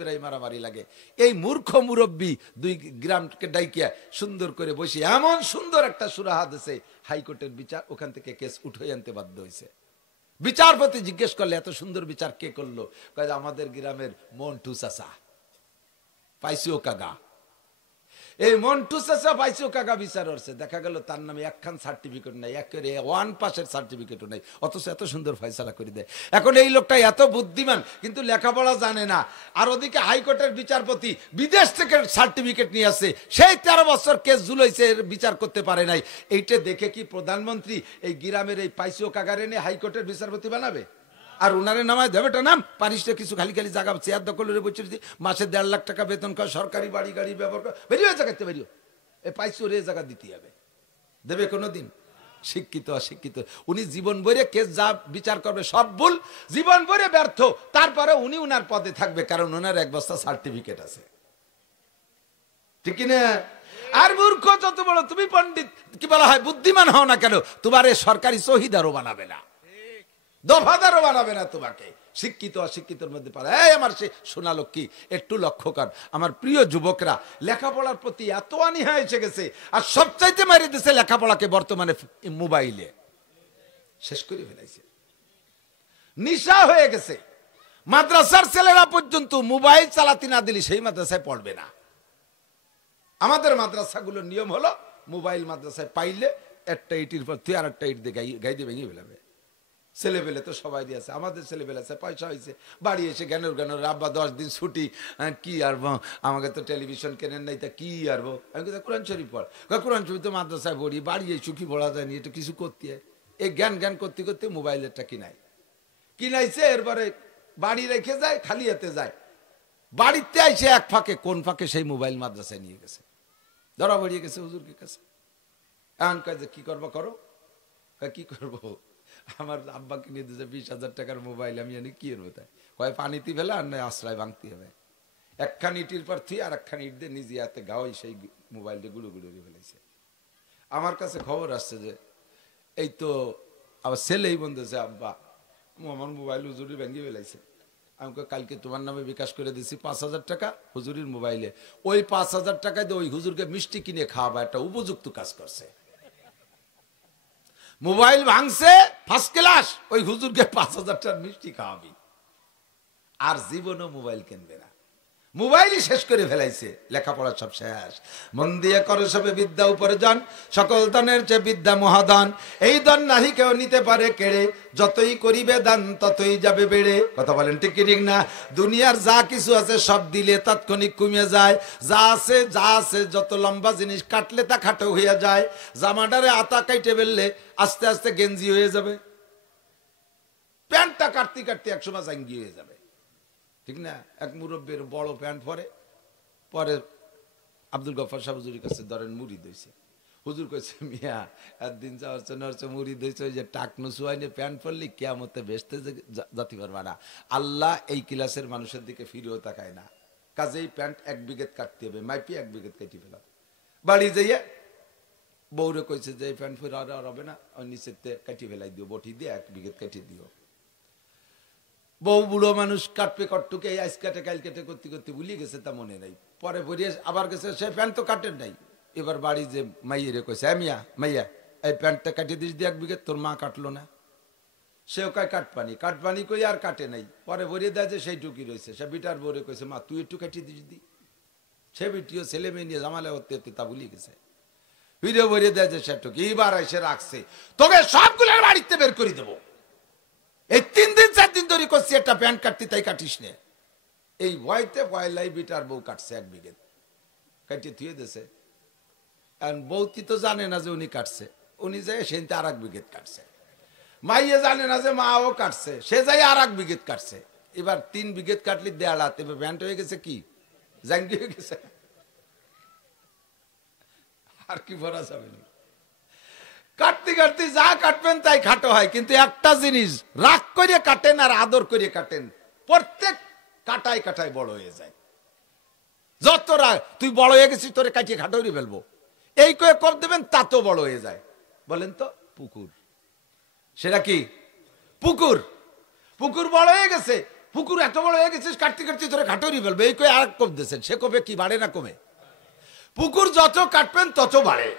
প্রায় মারামারি লাগে। এই মূর্খ মুরব্বী দুই গ্রামকে ডাইকিয়া সুন্দর করে বসে এমন সুন্দর একটা সুরাহা দিয়েছে, হাইকোর্টের বিচার ওখান থেকে কেস উঠে আনতে বাধ্য হয়েছে। বিচারপতি জিজ্ঞেস করলে এত সুন্দর বিচার কে করলো? কয় আমাদের গ্রামের মন্টু চাচা, পাইসিও কাকা। এই মন্টু চাচা পাইসিও কাকা বিচার করছে, দেখা গেল তার নামে একখান সার্টিফিকেট নাই, একেবারে 1 পাসের সার্টিফিকেটও নাই, অথচ এত সুন্দর ফয়সালা করে দেয়। এখন এই লোকটা এত বুদ্ধিমান কিন্তু লেখাপড়া জানে না। আর ওদিকে হাইকোর্টের বিচারপতি বিদেশ থেকে সার্টিফিকেট নিয়ে আসছে, সেই 13 বছর কেস ঝুলাইছে, বিচার করতে পারে নাই। এইটা দেখে কি প্রধানমন্ত্রী এই গ্রামের এই পাইসিও কাকারে নিয়ে হাইকোর্টের বিচারপতি বানাবে? আর উনারে নামায় দেবে এটা নাম পারিস কিছু খালি খালি জায়গা চেয়ার দখলের বসে মাসে 1.5 লাখ টাকা বেতন কর, সরকারি বাড়ি গাড়ি ব্যবহার কর, বেরিয়ে জায়গাতে বেরিয়ে এ পাইছো রে জায়গা দিতে হবে, দেবে কোনোদিন? শিক্ষিত অশিক্ষিত উনি জীবন ভরে কেস যা বিচার করবে সব ভুল, জীবন ভরে ব্যর্থ, তারপরে উনি উনার পদে থাকবে, কারণ ওনার 1 বস্তা সার্টিফিকেট আছে, ঠিক কিনা? আর মূর্খ যত বড় তুমি পণ্ডিত কি বলা হয় বুদ্ধিমান হও না কেন, তোমার সরকারি শহীদারও বানাবে না, দফাদারও বানাবে না তোমাকে। শিক্ষিত অশিক্ষিতর মধ্যে পারে। এই আমার সে সোনা লক্ষ্মী, একটু লক্ষ্য কর, আমার প্রিয় যুবকরা, লেখাপড়ার প্রতি এত অনীহা এসে গেছে, আর সবচাইতে মারি দিছে লেখাপড়াকে বর্তমানে মোবাইলে শেষ করে ফেলাইছে, নিশা হয়ে গেছে। মাদ্রাসার ছেলেরা পর্যন্ত মোবাইল চালাতে না দিলে সেই মাদ্রাসায় পড়বে না। আমাদের মাদ্রাসাগুলোর নিয়ম হলো মোবাইল মাদ্রাসায় পাইলে একটা ইটির পর তুই আর একটা ইট দিয়ে গাই দিয়ে ভেঙে ফেলাবে। ছেলেবেলে তো সবাই দিয়েছে, আমাদের ছেলেবেলে আছে, পয়সা হয়েছে, বাড়ি এসে জ্ঞানের আব্বা 10 দিন ছুটি, কি আরবো, আমাকে তো টেলিভিশন কেনেন নাই, তা কি আরবো? আমি কিন্তু কোরআন শরীফ পড়, কোরআন শরীফ তো মাদ্রাসায় পড়ি, বাড়ি এসে কি পড়া যায়নি, এটা কিছু করতে হয়। এই জ্ঞান করতে করতে মোবাইলেরটা কিনাইছে, এরপরে বাড়ি রেখে যায়, খালি হাতে যায়, বাড়িতে আইসে এক ফাঁকে কোন ফাঁকে সেই মোবাইল মাদ্রাসায় নিয়ে গেছে, ধরা পড়িয়ে গেছে হুজুরকে কাছে। এখন কাজে কি করবো করো, কি করবো, আমার আব্বাকে নিয়ে দিয়েছে 20,000 টাকার মোবাইল, আমি জানি কি করবো, তাই কয় পানিতে ফেলে আর নয় আশ্রয় ভাঙতে হবে, একখান ইটির পর তুই আর একখান ইট দিয়ে নিজে হাতে গাওয়াই সেই মোবাইলটা গুলো ফেলেছে। আমার কাছে খবর আসছে যে এই তো আবার ছেলেই বলতেছে আব্বা আমার মোবাইল হুজুরি ভেঙে ফেলাইছে। আমি কালকে তোমার নামে বিকাশ করে দিছি 5,000 টাকা হুজুরির মোবাইলে, ওই 5,000 টাকায় দিয়ে ওই হুজুরকে মিষ্টি কিনে খাওয়াবা, একটা উপযুক্ত কাজ করছে। মোবাইল ভাঙছে ফার্স্ট ক্লাস, ওই হুজুরকে 5,000 টাকার মিষ্টি খাওয়াবি, আর জীবনও মোবাইল কিনবে না, মোবাইলই শেষ করে ফেলাইছে, লেখাপড়া সব শেষ। মন দিয়ে করো সবে বিদ্যা উপার্জন, সকল দানের চেয়ে বিদ্যা মহাদান, এই দান নাহি কেউ নিতে পারে কেড়ে, যতই করিবে দান ততই যাবে বেড়ে। কথা বলেন ঠিক কি ঠিক না? দুনিয়ার যা কিছু আছে সব দিলে তাৎক্ষণিক কমে যায়, যা আছে যত লম্বা জিনিস কাটলে তা খাটো হয়ে যায়, জামাটারে আতা কাইটে ফেললে আস্তে আস্তে গেঞ্জি হয়ে যাবে, প্যান্টটা কাটতে কাটতে একসময় জাঙ্গি হয়ে যাবে, ঠিক না? এক মুরব্বীর বড় প্যান্ট পরে আব্দুল গফফার সাহেব হুজুরের কাছে ধরেন মুরিদ হইছে, হুজুর কইছে মিয়া একদিন যাওয়ার মুরিদ হইছে, ওই যে টাকনো সুয়াইনে প্যান্ট পরলি কিয়ামতে ভেস্তে জাতি পারবা না, আল্লাহ এই ক্লাসের মানুষের দিকে ফিরেও তাকায় না, কাজেই প্যান্ট 1 বিঘত কাটতে হবে, মাইপি 1 বিঘত কেটে ফেলা। বাড়ি যাইয়া বউরে কইছে যে এই প্যান্ট ফিরে আর হবে না, ওই নিচেতে কাটি ফেলাই দিও, বটি দিয়ে 1 বিঘত কেটে দিও। বউ বুড়ো মানুষ কাটবে কটটুকে, আইস কাটে কাল কেটে করতে করতে ভুলিয়ে গেছে, তা মনে নাই, পরে ভরিয়ে আবার গেছে, সে প্যান্ট তো কাটেন নাই। এবার বাড়ি যে মাইয়েরে কইছে মাইয়া এই প্যান্টটা কাটিয়ে দিস দিয়ে 1 বিঘত, তোর মা কাটলো না, সেও কয় কাটপানি কই আর কাটে নাই, পরে ভরিয়ে দেয় যে সেই টুকি রয়েছে, সে বিটার বউরে কইছে মা তুই একটু কাটিয়ে দিস দি, সে বিটিও ছেলে মেয়ে নিয়ে জামালে হতে হতে তা ভুলিয়ে গেছে, ভিডিও ভরিয়ে দেয় যে সে টুকি, এবার এসে রাখছে, তোকে সবগুলোর বাড়িতে বের করে দেবো, এই 3 দিন 4 দিন ধরে করছি একটা প্যান্ট কাটতে, তাই কাটিস নে, এই ভয়তে পয়লাই বিটার বউ কাটছে 1 বিঘত, কাটিয়ে থুয়ে দিয়েছে। আর বউতি তো জানে না যে উনি কাটছে, উনি যায় সেদিন আর 1 বিঘত কাটছে, মাইয়ে জানে না যে মাও কাটছে, সে যাই আর 1 বিঘত কাটছে, এবার 3 বিঘত কাটলি দেড় হাত, এবার প্যান্ট হয়ে গেছে কি জাঙ্গি হয়ে গেছে, আর কি ভরা যাবে না। কাটতে কাটতে যা কাটবেন তাই খাটো হয়, কিন্তু একটা জিনিস রাগ করে কাটেন আর আদর করে কাটেন, প্রত্যেক কাটায় কাটায় বড় হয়ে যায়। যত রাগ, তুই বড় হয়ে গেছিস তোরে কাটিয়ে খাটো করে ফেলবো, এই করে কব দেবেন তাতেও বড় হয়ে যায়। বলেন তো পুকুর, সেটা কি পুকুর, পুকুর বড় হয়ে গেছে, পুকুর এত বড় হয়ে গেছিস, কাটতে কাটতে ধরে ঘাটরি ফেলবে, এই কয়ে আর কোপ দিয়েছেন, সে কোপে কি বাড়ে না কমে? পুকুর যত কাটবেন তত বাড়ে,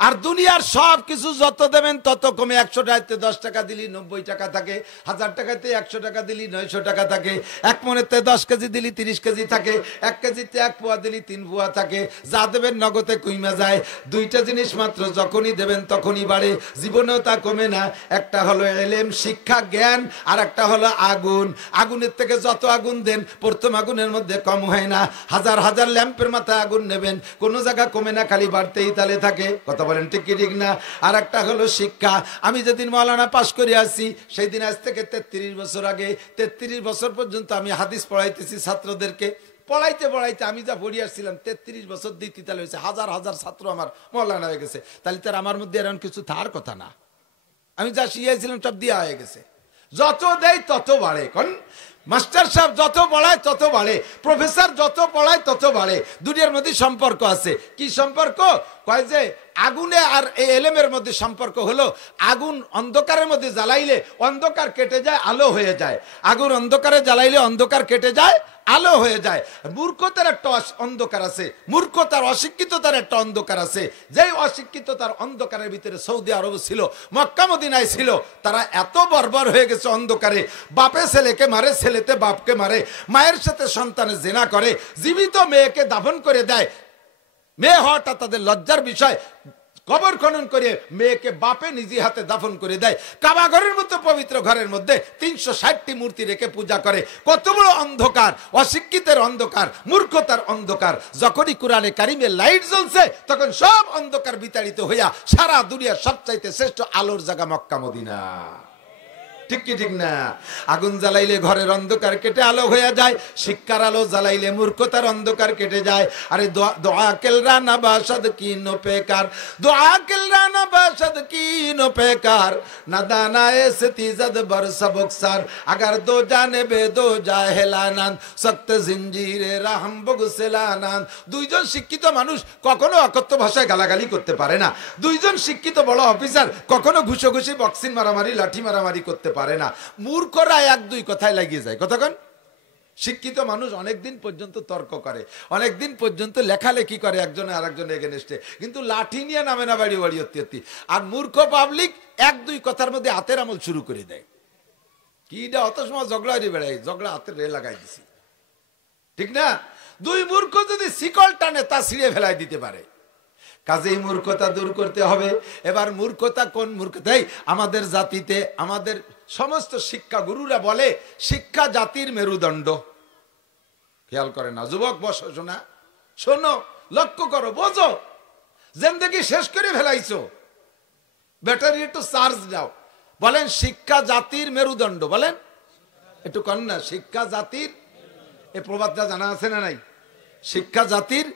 আর দুনিয়ার সব কিছু যত দেবেন তত কমে। 100 টাকাতে 10 টাকা দিলি 90 টাকা থাকে, 1000 টাকাতে 100 টাকা দিলি 900 টাকা থাকে, 1 মনেতে 10 কেজি দিলি 30 কেজি থাকে, 1 কেজিতে 1 পোয়া দিলি 3 পোয়া থাকে। যা দেবেন নগদে কইমা যায়। দুইটা জিনিস মাত্র যখনই দেবেন তখনই বাড়ে, জীবনেও তা কমে না। একটা হলো এলেম, শিক্ষা, জ্ঞান, আর একটা হলো আগুন। আগুনের থেকে যত আগুন দেন প্রথম আগুনের মধ্যে কম হয় না। হাজার হাজার ল্যাম্পের মাথায় আগুন নেবেন, কোনো জায়গা কমে না, খালি বাড়তেই তালে থাকে। কথা বলেন ঠিক কি ঠিক না? আর একটা হলো শিক্ষা। আমি যেদিন মাওলানা পাশ করে আসছি সেই দিন আজ থেকে 33 বছর আগে, 33 বছর পর্যন্ত আমি হাদিস পড়াইতেছি ছাত্রদেরকে। পড়াইতে পড়াইতে আমি যা পড়ি আসছিলাম 33 বছর দিতে তাহলে হয়েছে হাজার হাজার ছাত্র আমার মাওলানা হয়ে গেছে। তাহলে তার আমার মধ্যে এরকম কিছু তার কথা না, আমি যা শিখাইছিলাম সব দিয়া হয়ে গেছে। যত দেয় তত বাড়ে। কোন মাস্টার সাহেব যত পড়ায় তত বাড়ে, প্রফেসর যত পড়ায় তত বাড়ে। দুনিয়ার মধ্যে সম্পর্ক আছে। কি সম্পর্ক? কয় যে আগুনে আর এই এলেমের মধ্যে সম্পর্ক হলো, আগুন অন্ধকারের মধ্যে জ্বালাইলে অন্ধকার কেটে যায়, আলো হয়ে যায়। আগুন অন্ধকারে জ্বালাইলে অন্ধকার কেটে যায়, আলো হয়ে যায়। মূর্খতার একটা অন্ধকার আছে, মূর্খতার অশিক্ষিততার একটা অন্ধকার আছে। যেই অশিক্ষিততার অন্ধকারের ভিতরে সৌদি আরব ছিল, মক্কা মদিনায় ছিল, তারা এত বর্বর হয়ে গেছে অন্ধকারে। বাপে ছেলেকে মারে, ছেলেতে বাপকে মারে, মায়ের সাথে সন্তানের জিনা করে, জীবিত মেয়েকে দাফন করে দেয়। মেয়ে হওয়াটা তাদের লজ্জার বিষয়। কবর খনন করে মেয়েকে বাপে নিজে হাতে দাফন করে দেয়। কাবা ঘরের মতো পবিত্র ঘরের মধ্যে 360টি মূর্তি রেখে পূজা করে। কত বড় অন্ধকার! অশিক্ষিতের অন্ধকার, মূর্খতার অন্ধকার। যখনই কোরআনে কারিমে লাইট জ্বলছে তখন সব অন্ধকার বিতাড়িত হইয়া সারা দুনিয়ার সবচাইতে শ্রেষ্ঠ আলোর জায়গা মক্কা মদিনা। ঠিক কি ঠিক না? আগুন জ্বালাইলে ঘরের অন্ধকার কেটে আলো হয়ে যায়, শিক্ষার আলো জ্বালাইলে মূর্খতার অন্ধকার কেটে যায়। আরে দোয়া কেলরা না বাসাদ কি নো পেকার, দোয়া কেলরা না বাসাদ কি নো পেকার, না দানা এসে তিজাদ বর সবকসার, আগার দো জানে বে দো জাহেলানান, সত্য জিঞ্জিরে রাহম বগসেলানান। দুইজন শিক্ষিত মানুষ কখনো অকথ্য ভাষায় গালাগালি করতে পারে না। দুইজন শিক্ষিত বড় অফিসার কখনো ঘুষোঘুষি, বক্সিং মারামারি, লাঠি মারামারি করতে পারে না। মূর্খরা 1-2 কথায় লাগিয়ে যায়। কতক্ষণ? শিক্ষিত মানুষ অনেকদিন পর্যন্ত তর্ক করে, অনেকদিন পর্যন্ত লেখালেখি করে একজনে আরেকজনে এগেনস্টে, কিন্তু লাঠি নিয়ে নামে না বাড়ি বাড়ি অত্যি। আর মূর্খ পাবলিক 1-2 কথার মধ্যে হাতের আমল শুরু করে দেয়। কিটা অত সময় ঝগড়া হয়ে বেড়ায়, ঝগড়া হাতের রে লাগাই দিছি। ঠিক না? 2 মূর্খ যদি শিকল টানে তা ছিঁড়ে ফেলাই দিতে পারে। কাজেই মূর্খতা দূর করতে হবে। এবার মূর্খতা কোন মূর্খতা? আমাদের জাতিতে আমাদের সমস্ত শিক্ষা গুরুরা বলে শিক্ষা জাতির মেরুদণ্ড। খেয়াল করে না যুবক, বসো শোনা, শোনো, লক্ষ্য করো, বোঝো। জিন্দেগি শেষ করে ফেলাইছো, ব্যাটারি একটু চার্জ দাও। বলেন শিক্ষা জাতির মেরুদণ্ড। বলেন একটু কর না, শিক্ষা জাতির, এ প্রবাদটা জানা আছে না নাই? শিক্ষা জাতির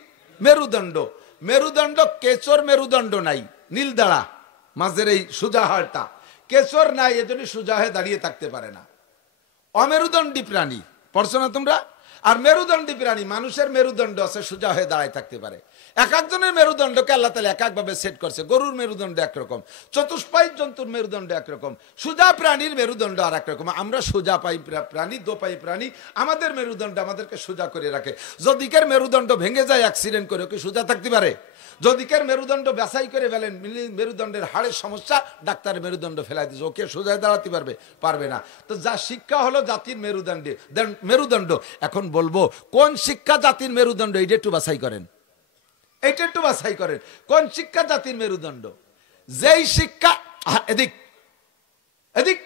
মেরুদণ্ড। মেরুদণ্ড কেচর মেরুদণ্ড নাই, নীলদাড়া মাঝের এই সোজা হাড়টা, কেচর নাই, এজন্য সোজা হয়ে দাঁড়িয়ে থাকতে পারে না। অমেরুদণ্ডী প্রাণী পড়ছো না তোমরা? আর মেরুদণ্ডী প্রাণী, মানুষের মেরুদণ্ড আছে, সোজা হয়ে দাঁড়ায় থাকতে পারে। এক একজনের মেরুদণ্ডকে আল্লাহ তাআলা এক একভাবে সেট করছে। গরুর মেরুদণ্ড একরকম, চতুষ্পায়ী জন্তুর মেরুদণ্ড একরকম, সোজা প্রাণীর মেরুদণ্ড আর একরকম। আমরা সোজা পাই প্রাণী, দোপাই প্রাণী, আমাদের মেরুদণ্ড আমাদেরকে সোজা করে রাখে। যদিকের মেরুদণ্ড ভেঙে যায় অ্যাক্সিডেন্ট করে, ওকে সোজা থাকতে পারে? যদিকের মেরুদণ্ড বেসাই করে ফেলেন, মেরুদণ্ডের হাড়ের সমস্যা, ডাক্তারের মেরুদণ্ড ফেলাই দিচ্ছে, ওকে সোজা দাঁড়াতে পারবে? পারবে না। তো যা শিক্ষা হলো জাতির মেরুদণ্ড। এখন বলবো কোন শিক্ষা জাতির মেরুদণ্ড, এইটা একটু বাছাই করেন, এইটা একটু বাছাই করেন। কোন শিক্ষা জাতির মেরুদণ্ড? যেই শিক্ষা, এদিক এদিক,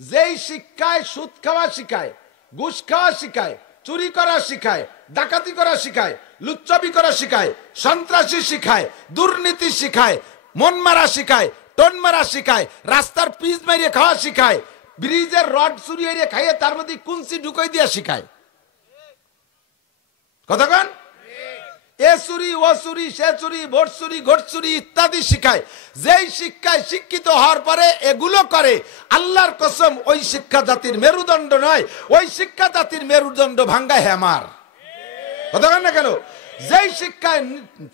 যেই শিক্ষায় সুদ খাওয়া শিখায়, ঘুষ খাওয়া শিখায়, চুরি করা শিখায়, ডাকাতি করা শিখায়, লুচ্চামি করা শিখায়, সন্ত্রাসী শিখায়, দুর্নীতি শিখায়, মন মারা শিখায়, টন মারা শিখায়, রাস্তার পিচ মারিয়ে খাওয়া শিখায়, ব্রিজের রড চুরি এরিয়ে খাইয়ে তার মধ্যে কুঞ্চি ঢুকাই দিয়া শিখায়। কতক্ষণ? এ চুরি, ও চুরি, সে চুরি, ভোট চুরি, ঘোট চুরি ইত্যাদি শিখায়। যেই শিক্ষায় শিক্ষিত হওয়ার পরে এগুলো করে, আল্লাহর কসম ওই শিক্ষা জাতির মেরুদণ্ড নয়, ওই শিক্ষা জাতির মেরুদণ্ড ভাঙ্গা হ্যামার। কতক্ষণ না কেন? যেই শিক্ষায়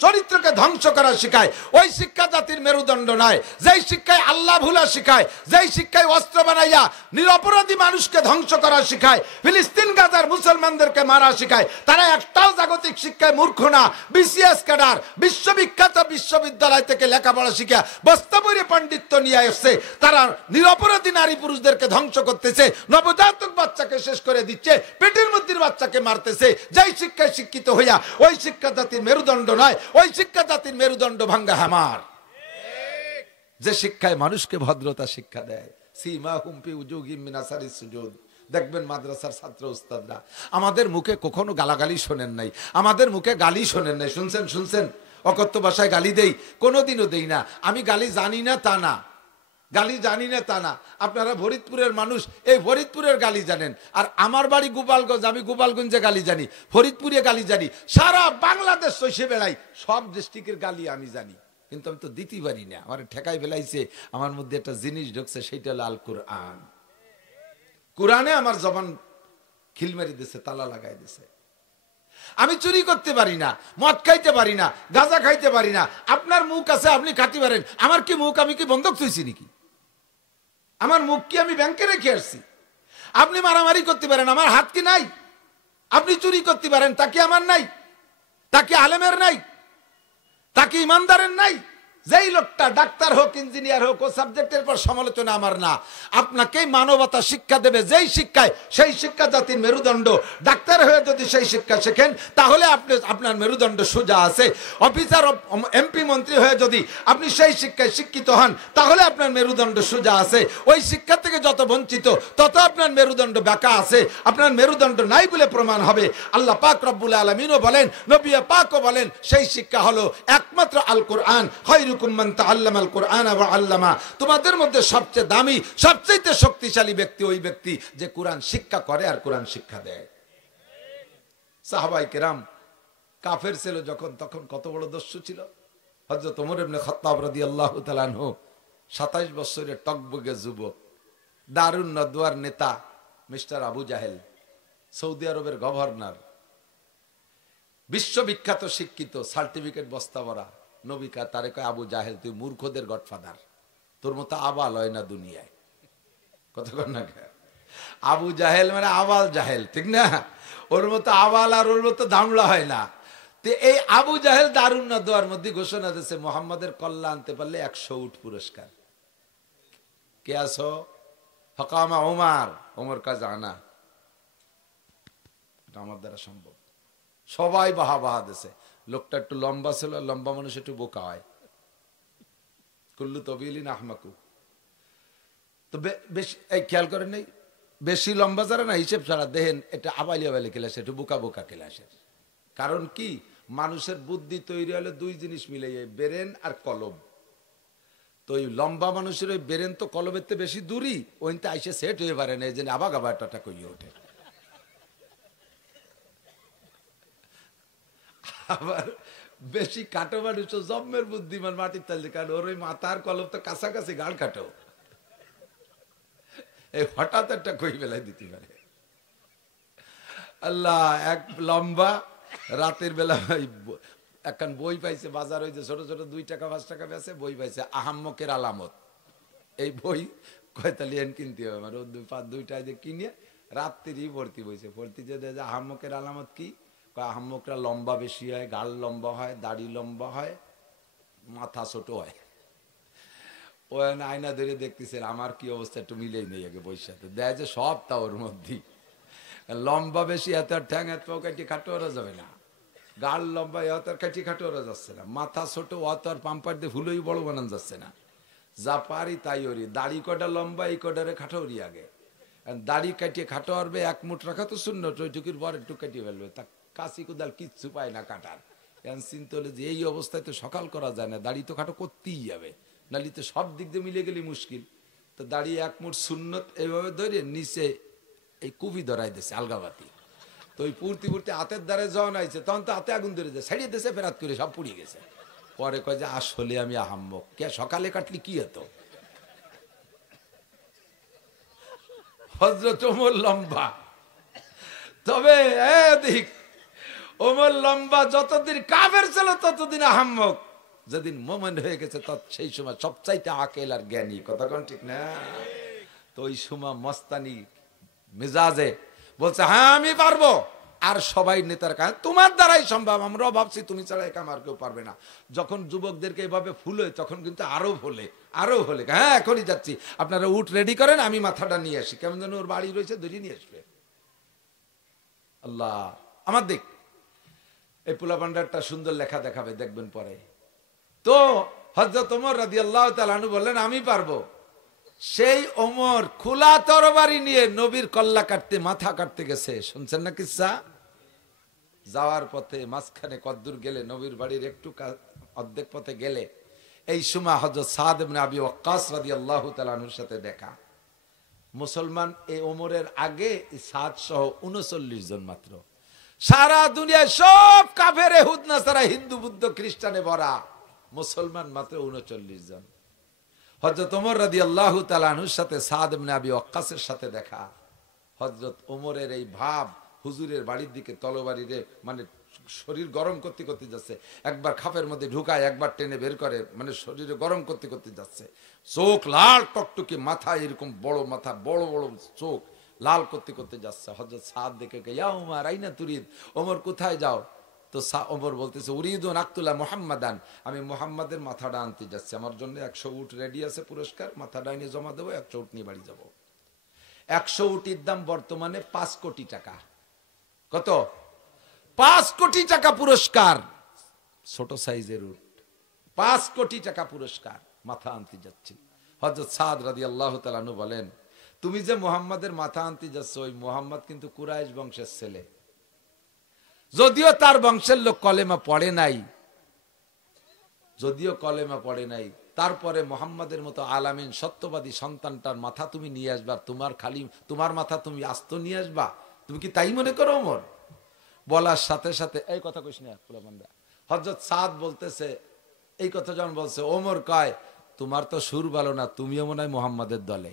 চরিত্রকে ধ্বংস করা শেখায় ওই শিক্ষা জাতির মেরুদণ্ড নয়। যেই শিক্ষায় আল্লাহ ভুলা শেখায়, যেই শিক্ষায় অস্ত্র বানাইয়া নিরপরাধী মানুষকে ধ্বংস করা শেখায়, ফিলিস্তিন গাজার মুসলমানদেরকে মারা শেখায়, তারা একটাও জাগতিক শিক্ষায় মূর্খ না। বিসিএস ক্যাডার বিশ্ববিখ্যাত বিশ্ববিদ্যালয় থেকে লেখাপড়া শিখা বস্তাবরী পণ্ডিত্য নিয়ে এসছে, তারা নিরপরাধী নারী পুরুষদেরকে ধ্বংস করতেছে, নবজাতক বাচ্চাকে শেষ করে দিচ্ছে, পেটের মধ্যে বাচ্চাকে মারতেছে। যেই শিক্ষায় শিক্ষিত হইয়া ওই শিক্ষা জাতির মেরুদণ্ড নয়, ওই শিক্ষা জাতির মেরুদণ্ড ভাঙ্গা হামার। যে শিক্ষায় মানুষকে ভদ্রতা শিক্ষা দেয়, সীমাহুম ফি উজুহিহিম মিন আসারিস সুজুদ। দেখবেন মাদ্রাসার ছাত্র উস্তাদরা আমাদের মুখে কখনো গালাগালি শোনেন নাই, আমাদের মুখে গালি শোনেন নাই। শুনছেন অকথ্য ভাষায় গালি দেই? কোনোদিনও দেই না। আমি গালি জানি না তা না, গালি জানি না তা না। আপনারা ফরিদপুরের মানুষ, এই ফরিদপুরের গালি জানেন, আর আমার বাড়ি গোপালগঞ্জ, আমি গোপালগঞ্জে গালি জানি, ফরিদপুরে গালি জানি, সারা বাংলাদেশ চষে বেড়াই, সব ডিস্ট্রিক্টের গালি আমি জানি, কিন্তু আমি তো দিতে পারি না। আমার ঠেকাই ফেলাইছে, আমার মধ্যে একটা জিনিস ঢুকছে, সেইটা হলো আল কোরআন। কোরআনে আমার জবান খিল মেরে দিছে, তালা লাগাই দিছে। আমি চুরি করতে পারি না, মদ খাইতে পারি না, গাঁজা খাইতে পারি না। আপনার মুখ আছে, আপনি খাইতে পারেন, আমার কি মুখ? আমি কি বন্ধক থইছি নাকি? আমার মুখ কি আমি ব্যাংকে রেখে আসছি? আপনি মারামারি করতে পারেন, আমার হাত কি নাই? আপনি চুরি করতে পারেন, তা কি আমার নাই? তা কি আলেমের নাই? তা কি ইমানদারের নাই? যেই লোকটা ডাক্তার হোক, ইঞ্জিনিয়ার হোক, ও সাবজেক্টের পর সমালোচনা আমার না। আপনাকে মানবতা শিক্ষা দেবে যেই শিক্ষায়, সেই শিক্ষা জাতির মেরুদণ্ড। ডাক্তার হয়ে যদি সেই শিক্ষা শেখেন, তাহলে আপনার মেরুদণ্ড সোজা আছে। অফিসার, এমপি, মন্ত্রী হয়ে যদি আপনি সেই শিক্ষায় শিক্ষিত হন, তাহলে আপনার মেরুদণ্ড সোজা আছে। ওই শিক্ষা থেকে যত বঞ্চিত, তত আপনার মেরুদণ্ড বাঁকা আছে। আপনার মেরুদণ্ড নাই বলে প্রমাণ হবে। আল্লাহ পাক রব্বুল আলামিনও বলেন, নবী পাকও বলেন, সেই শিক্ষা হলো একমাত্র আল কোরআন। তোমাদের মধ্যে সবচেয়ে দামি, সবচেয়ে শক্তিশালী ব্যক্তি ওই ব্যক্তি যে কোরআন শিক্ষা করে আর কোরআন শিক্ষা দেয়। সাহাবায়ে কেরাম কাফের ছিল যখন, তখন কত বড় দস্যু ছিল। হযরত ওমর ইবনে খাত্তাব রাদিয়াল্লাহু তাআলা আনহু 27 বছরের টকবগে যুবক, দারুন নদওয়ার নেতা মিস্টার আবু জাহেল, সৌদি আরবের গভর্নর, বিশ্ববিখ্যাত শিক্ষিত, সার্টিফিকেট বস্তা ভরা। নবী কা তারে কয়, আবু জাহেল তুই মূর্খদের গডফাদার, তোর মতো আবাল হয় না দুনিয়ায়। কতক্ষণ না, আবু জাহেল মানে আবাল জাহেল, ঠিক না? ওর মতো আবাল আর ওর মতো দামলা হয় না। তো এই আবু জাহেল দারুন নদওয়ার মধ্যে ঘোষণা দিয়েছে, মোহাম্মদের কল্লা আনতে পারলে 100 উট পুরস্কার। কে আসো? হকামা ওমর, ওমর কা জানা, এটা আমার দ্বারা সম্ভব। সবাই বাহা বাহা দিছে। লোকটা একটু লম্বা ছিল, লম্বা মানুষ একটু বোকা হয়। কুল্লু তবিলিন আহমাকু। তো বেশি এই খেয়াল করেন নাই, বেশি লম্বা যারা না, হিসেব ছাড়া দেখেন এটা আবালি আবালি ক্লাস, একটু বোকা বোকা ক্লাসের। কারণ কি, মানুষের বুদ্ধি তৈরি হলে দুই জিনিস মিলে, ব্রেন আর কলম। তো ওই লম্বা মানুষের ওই ব্রেন তো কলমের থেকে বেশি দূরই, ওইতে আইসে সেট হয়ে পারে না, এই জন্য আবার আবার টাটা কইয়ে ওঠে। আবার বেশি কাটো মানুষ জন্মের বুদ্ধিমান, মাটির তালে, কারণ ওর ওই মাথার কলম তো কাছাকাছি, গাড় কাটো, এই হঠাৎ একটা কই বেলায় দিতে পারে। আল্লাহ, এক লম্বা রাতের বেলা একখান বই পাইছে, বাজার হয়েছে, ছোট ছোট 2 টাকা 5 টাকা বেছে বই পাইছে, আহাম্মকের আলামত। এই বই কয়তালিয়ান কিনতে হবে, আমার 2-5 টাকা দিয়ে কিনে রাত্রি ভর্তি বইছে, ভর্তি যে আহাম্মকের আলামত কি? আহাম্মকরা লম্বা বেশি হয়, গাল লম্বা হয়, দাড়ি লম্বা হয়, মাথা ছোট হয়। ও আয়না ধরে দেখতেছেন আমার কি অবস্থা, একটু মিলেই নেই আগে বইয়ের সাথে, দেয় যে সব তা ওর মধ্যেই। লম্বা বেশি এত ঠ্যাং এত কাটি খাটো ওরা যাবে না, গাল লম্বা এত কাটি খাটো ওরা যাচ্ছে না, মাথা ছোট অত আর পাম্পার দিয়ে ফুলই বড় বানান যাচ্ছে না। যা পারি তাই ওরি, দাড়ি কটা লম্বা, এই কটারে খাটো ওরি আগে। দাড়ি কাটিয়ে খাটো হবে, 1 মুঠ রাখা তো শূন্য, ওইটুকুর পর একটু কাটিয়ে ফেলবে, তা কাশি কোদাল কিচ্ছু পায় না কাটার। এখন চিন্তা হলে যে এই অবস্থায় তো সকাল করা যায় না, দাড়ি তো খাটো করতেই যাবে, নালি তো সব দিক দিয়ে মিলে গেলে মুশকিল। তো দাড়ি 1 মুঠ সুন্নত এইভাবে ধরে নিচে এই কুবি ধরাই দিয়েছে আলগাবাতি। তো ওই পুরতি হাতের দ্বারে যখন আইছে, তখন তো হাতে আগুন ধরে যায়, ছাড়িয়ে দিয়েছে, ফেরাত করে সব পুড়িয়ে গেছে। পরে কয় যে আসলে আমি আহাম্মক, কে সকালে কাটলি কি হতো? হযরত ওমর লম্বা, তবে দিক ওমর লম্বা যতদিন কাফের ছিল ততদিন আহাম্মক, যেদিন মোমেন হয়ে গেছে সেই সময় সবচাইতে আকেল আর জ্ঞানী। কথা কোন ঠিক না? তো ওই সময় মস্তানি মেজাজে বলছে হ্যাঁ আমি পারবো। আর সবাই নেতার কাছে তোমার দ্বারাই সম্ভব, আমরাও ভাবছি তুমি ছাড়া একা আর কেউ পারবে না। যখন যুবকদেরকে এভাবে ফুলে তখন কিন্তু আরো হলে হ্যাঁ এখনই যাচ্ছি, আপনারা উট রেডি করেন, আমি মাথাটা নিয়ে আসি। কেমন যেন ওর বাড়ি রয়েছে ধরিয়ে নিয়ে আসবে। আল্লাহ আমার দিক এই পোলা ভান্ডারটা সুন্দর লেখা দেখাবে, দেখবেন পরে। তো হযরত ওমর রাদিয়াল্লাহু তাআলা আনহু বললেন আমি পারবো। সেই ওমর খোলা তরবারি নিয়ে নবীর কল্লা কাটতে, মাথা কাটতে গেছে। শুনছেন না কিসসা? যাওয়ার পথে মাঝখানে কদ্দুর গেলে, নবীর বাড়ির একটু অর্ধেক পথে গেলে এই সময় হযরত সাদ ইবনে আবি ওয়াক্কাস রাদিয়াল্লাহু তাআলা আনহুর সাথে দেখা। মুসলমান এই ওমরের আগে সাদ সহ 39 জন মাত্র। সারা দুনিয়ায় সব কাফের ইহুদ নাসারা, হিন্দু বুদ্ধ খ্রিস্টানে ভরা, মুসলমান মাত্র 39 জন। হযরত ওমর রাদিয়াল্লাহু তাআলা আনহুর সাথে সাদ ইবনে আবি ওয়াক্কাসের সাথে দেখা। হযরত ওমরের এই ভাব, হুজুরের বাড়ির দিকে তলবারিরে মানে শরীর গরম করতে করতে যাচ্ছে, একবার খাপের মধ্যে ঢুকায়, একবার টেনে বের করে, মানে শরীরে গরম করতে করতে যাচ্ছে। চোখ লাল টকটকে, মাথা এরকম বড় মাথা, বড় বড় চোখ, লাল করতে করতে যাচ্ছে। হযরত সাদ দেখে ইয়া উমর আইনা তুরিদ, ওমর কোথায় যাও? তো ওমর বলতেছে উরিদু নাকতুলা মুহাম্মাদান, আমি মুহাম্মাদের মাথাটা আনতে যাচ্ছি, আমার জন্য 100 উট রেডি আছে পুরস্কার, মাথাটা এনে জমা দেবো, 100 উট নিয়ে বাড়ি যাবো। 100 উটির দাম বর্তমানে 5 কোটি টাকা। কত? 5 কোটি টাকা পুরস্কার। ছোট সাইজের উট, 5 কোটি টাকা পুরস্কার, মাথা আনতে যাচ্ছি। হযরত সাদ রাদিয়াল্লাহু তাআলা আনহু বলেন তুমি যে মুহাম্মাদের মাথা আনতে যাচ্ছ, ওই মুহাম্মদ কিন্তু কুরাইশ বংশের ছেলে, যদিও তার বংশের লোক কলেমা পড়ে নাই, তারপরে মুহাম্মাদের মতো আলামিন সত্যবাদী সন্তানটার মাথা তুমি নিয়ে আসবা, তোমার মাথা তুমি আস্ত নিয়ে আসবা, তুমি কি তাই মনে করো ওমর? বলার সাথে সাথে এই কথা কইস না পোলাপানরা। হযরত সাদ বলতেছে, এই কথা যখন বলছে, ওমর কয় তোমার তো সুর ভালো না, তুমিও মনে হয় মুহাম্মাদের দলে।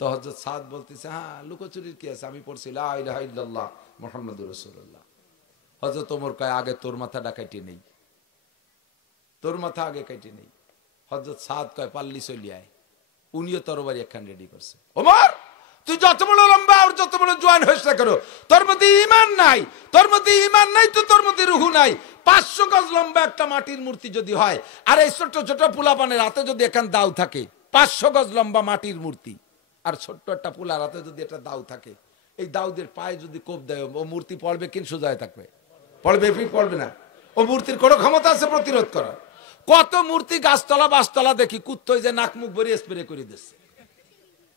তো হযরত সাদ বলতেছে হ্যাঁ লুকোচুরির কি আছে, আমি পড়ছি লা ইলাহা ইল্লাল্লাহ মুহাম্মাদুর রাসূলুল্লাহ। হযরত ওমর কয় আগে তোর মাথাটা কাটি নেই, তোর মাথা আগে কাটি নেই। হযরত সাদ কয় পাল্লি চলি আয়। উনিও তরবারি একখান রেডি করছে। ওমর তুই যত বড় লম্বা আর যত বড় জোয়ান হইস না করো, তোর মধ্যে ঈমান নাই, তো তোর মধ্যে রূহ নাই। 500 গজ লম্বা একটা মাটির মূর্তি যদি হয়, আর এই ছোট ছোট পোলাপানের হাতে যদি এখান দাও থাকে, 500 গজ লম্বা মাটির মূর্তি, আর ছোট্ট একটা পোলার হাতে যদি একটা দাও থাকে, এই দাউদের পায়ে যদি কোপ দেয়, ও মূর্তি পড়বে কিন সোজায় থাকবে? পড়বে না। ও মূর্তির কোনো ক্ষমতা আছে প্রতিরোধ করার? কত মূর্তি গাছতলা বাসতলা দেখি কুত্তই যে নাক মুখ ভরে স্প্রে করে দিচ্ছে,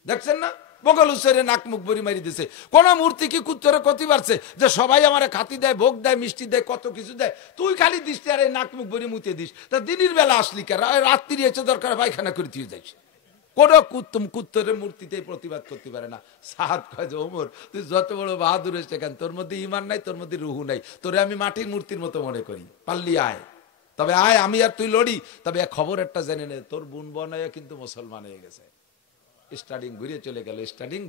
দেখছেন না? বগল উসেরে নাক মুখ ভরি মারি দিছে। কোন মূর্তি কি কুত্তরে ক্ষতি পারছে যে সবাই আমারে খাতি দেয়, ভোগ দেয়, মিষ্টি দেয়, কত কিছু দেয়, তুই খালি দিস আর এই নাক মুখ ভরি মুতে দিস? তা দিনের বেলা আসলি কেন? রাত্রি এসে দরকার পায়খানা করে তুই যাইস। কোন কুত্তরের মূর্তিতে প্রতিবাদ করতে পারে না। সাদ কয় যে ওমর তুই যত বড় বাহাদুর হয়েছে কেন, তোর মধ্যে ঈমান নাই, তোর মধ্যে রুহু নাই, তোরে আমি মাটির মূর্তির মতো মনে করি। পারলি আয়, তবে আয়, আমি আর তুই লড়ি। তবে খবর একটা জেনে নে, তোর বোন বনায় কিন্তু মুসলমান হয়ে গেছে। স্টাডিং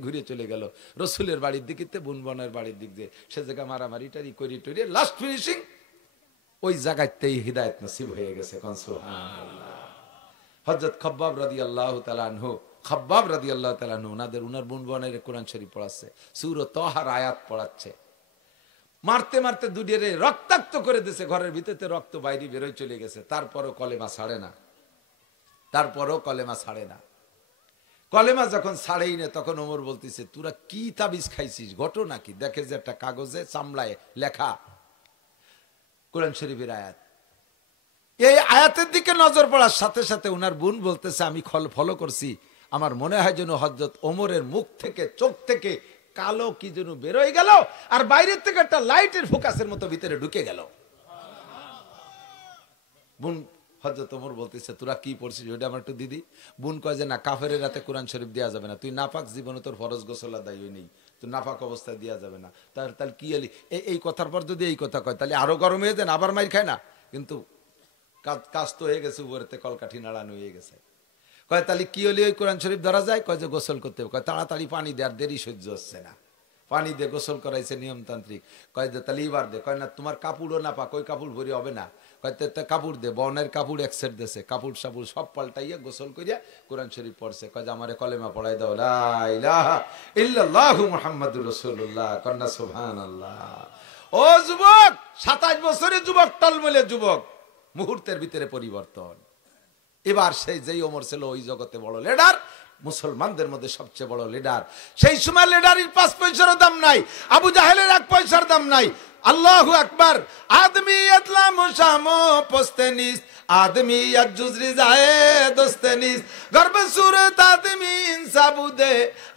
ঘুরে চলে গেল রসুলের বাড়ির দিকে, বোন বনের বাড়ির দিক দিয়ে, সে জায়গা মারামারি টারি করি টরি লাস্ট ফিনিশিং ওই জায়গাতেই হিদায়াত নসিব হয়ে গেছে। হযরত খাব্বাব রাদিয়াল্লাহু তাআলা আনহু, উনার বোন বনের কোরআন শরীফ পড়াচ্ছে, সূরা তাহার আয়াত পড়াচ্ছে, মারতে মারতে দুডিয়ে রক্তাক্ত করে দিয়েছে, ঘরের ভিতরে রক্ত বাইরে বেরোয় চলে গেছে। তারপরও কলেমা ছাড়ে না। কলেমা যখন ছাড়েই না, তখন ওমর বলতেছে তোরা কি তাবিজ খাইছিস, ঘটনা কি? দেখে যে একটা কাগজে চামড়ায় লেখা কোরআন শরীফের আয়াত। এই আয়াতের দিকে নজর পড়ার সাথে সাথে উনার বোন বলতেছে আমি ফলো করছি, আমার মনে হয় যেন হযরত ওমরের মুখ থেকে, চোখ থেকে কালো কি যেন বেরোয় গেল, আর বাইরের থেকে একটা লাইটের ফোকাসের মতো ভিতরে ঢুকে গেল। বোন হযরত ওমর বলতেছে তোরা কি পড়ছিস ওইটা আমার একটু দিদি। বোন কয় যে না, কাফেরের রাতে কোরআন শরীফ দেওয়া যাবে না, তুই নাপাক জীবনে তোর ফরজ গোসল আদায় নেই, তুই নাপাক অবস্থায় দেওয়া যাবে না। তাহলে কি এলি? এই কথার পর যদি এই কথা কয় তাহলে আরো গরম হয়ে যায়, আবার মাইর খায় না? কিন্তু কাজ তো হয়ে গেছে, উপরেতে কলকাঠি নাড়ানো হয়ে গেছে। কয় তাহলে কি হলি ওই কোরআন শরীফ ধরা যায়? কয় যে গোসল করতে হবে। কয় তাড়াতাড়ি পানি দেওয়ার দেরি সহ্য হচ্ছে না। পানি দিয়ে গোসল করাইছে নিয়মতান্ত্রিক। কয় যে তাহলে এবার দে, কয় না তোমার কাপড়ও না পাক, ওই কাপড় ভরি হবে না, কয় কাপড় দে, বনের কাপড় এক সেট দেশে, কাপড় সাপুড় সব পাল্টাইয়া গোসল করিয়া কোরআন শরীফ পড়ছে। কয় যে আমারে কলেমা পড়াই দাও, লা ইলাহা ইল্লাল্লাহু মুহাম্মাদুর রাসূলুল্লাহ, কন্যা সুবহানাল্লাহ। ও যুবক, 27 বছরের যুবক, টলমলে যুবক, মুহূর্তের ভিতরে পরিবর্তন। এবার সেই যেই ওমর ছিল ওই জগতে বড় লিডার, মুসলমানদের মধ্যে সবচেয়ে বড় লিডার। সেই সময় লিডারের 5 পয়সারও দাম নাই, আবু জাহেলের 1 পয়সার দাম নাই। আল্লাহু আকবার। আদমিয়ত লা মুশামো পোস্তেনিস, আদমিয়ত জুজরি যায় দোস্তেনিস, গর্বে সুরত আদমি ইনসাবুদে,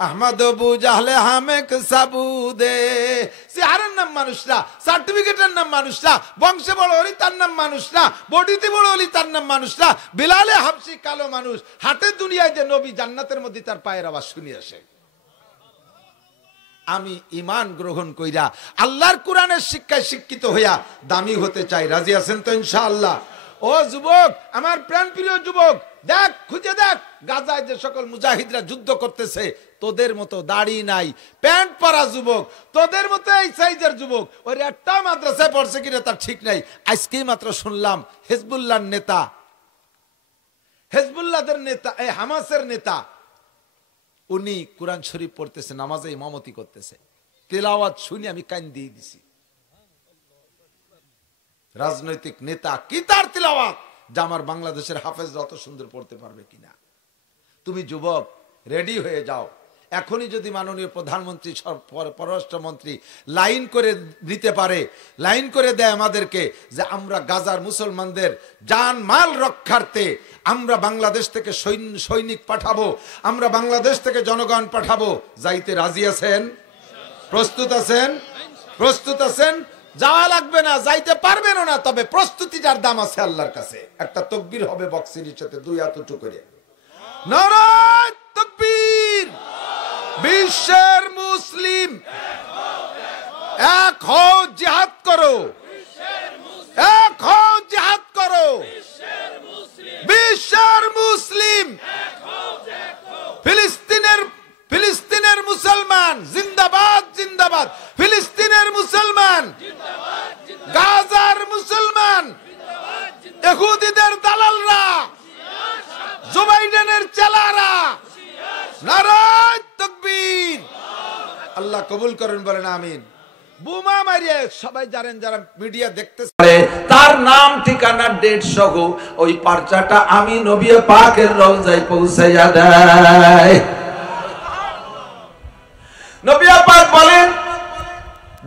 আহমদ আবু জাহলে হামেক সাবুদে। চেহারার নাম মানুষরা, সার্টিফিকেটের নাম মানুষরা, বংশে বড় হলি তার নাম মানুষরা, বডিতে বড় হলি তার নাম মানুষরা। বিলালে হাবশি কালো মানুষ, হাটে দুনিয়ায় যে নবী, জান্নাতের মধ্যে তার পায়ের আওয়াজ শুনি আসে। আমি ঈমান গ্রহণ কইরা আল্লাহর কোরআনের শিক্ষায় শিক্ষিত হইয়া দামি হতে চাই। রাজি আছেন তো ইনশাআল্লাহ? ও যুবক, আমার প্রাণপ্রিয় যুবক, দেখ, খুঁজে দেখ, গাজায় যে সকল মুজাহিদরা যুদ্ধ করতেছে, তোদের মতো দাড়ি নাই, প্যান্ট পরা যুবক, তোদের মতো এই সাইজের যুবক, ওই একটা মাদ্রাসায় পড়ছে কিনা তার ঠিক নাই। আজকেই মাত্র শুনলাম হিজবুল্লাহর নেতা, হিজবুল্লাহদের নেতা, এই হামাসের নেতা, উনি কোরআন শরীফ পড়তেছে, নামাজে ইমামতি করতেছে, তেলাওয়াত শুনে আমি কান দিয়ে দিছি। রাজনৈতিক নেতা কি তার তেলাওয়াত, যা আমার বাংলাদেশের হাফেজরা অত সুন্দর পড়তে পারবে কিনা? তুমি যুবক রেডি হয়ে যাও। এখনই যদি মাননীয় প্রধানমন্ত্রী, পররাষ্ট্রমন্ত্রী লাইন করে দিতে পারে, লাইন করে দেয় আমাদেরকে যে আমরা গাজার মুসলমানদের জান মাল রক্ষার্থে আমরা বাংলাদেশ থেকে সৈনিক পাঠাবো, আমরা বাংলাদেশ থেকে জনগণ পাঠাবো, যাইতে রাজি আছেন? প্রস্তুত আছেন? প্রস্তুত আছেন? যাওয়া লাগবে না, যাইতে পারবেন না, তবে প্রস্তুতিটার দাম আছে আল্লাহর কাছে। একটা তাকবীর হবে বক্সির সাথে, 2 হাত উঁচু করে, নারায়ে তাকবীর। বিশ্বের মুসলিম এক হও, জিহাদ করো, এক হও, জিহাদ করো। বিশ্বের মুসলিম, ফিলিস্তিনের মুসলমান জিন্দাবাদ, জিন্দাবাদ। ফিলিস্তিনের মুসলমান, গাজার মুসলমান, ইহুদিদের দালালরা, জো বাইডেনের চেলারা, নারায়ে তাকবীর। আল্লাহ কবুল করেন, বলেন আমিন। বোমা মারিয়ে সবাই জানেন, যারা মিডিয়া দেখতেছে, তার নাম ঠিকানা ডেট সহ ওই পারচাটা আমি নবী পাকের রওজায় পৌঁছাইয়া দেয়। নবী পাক বলেন,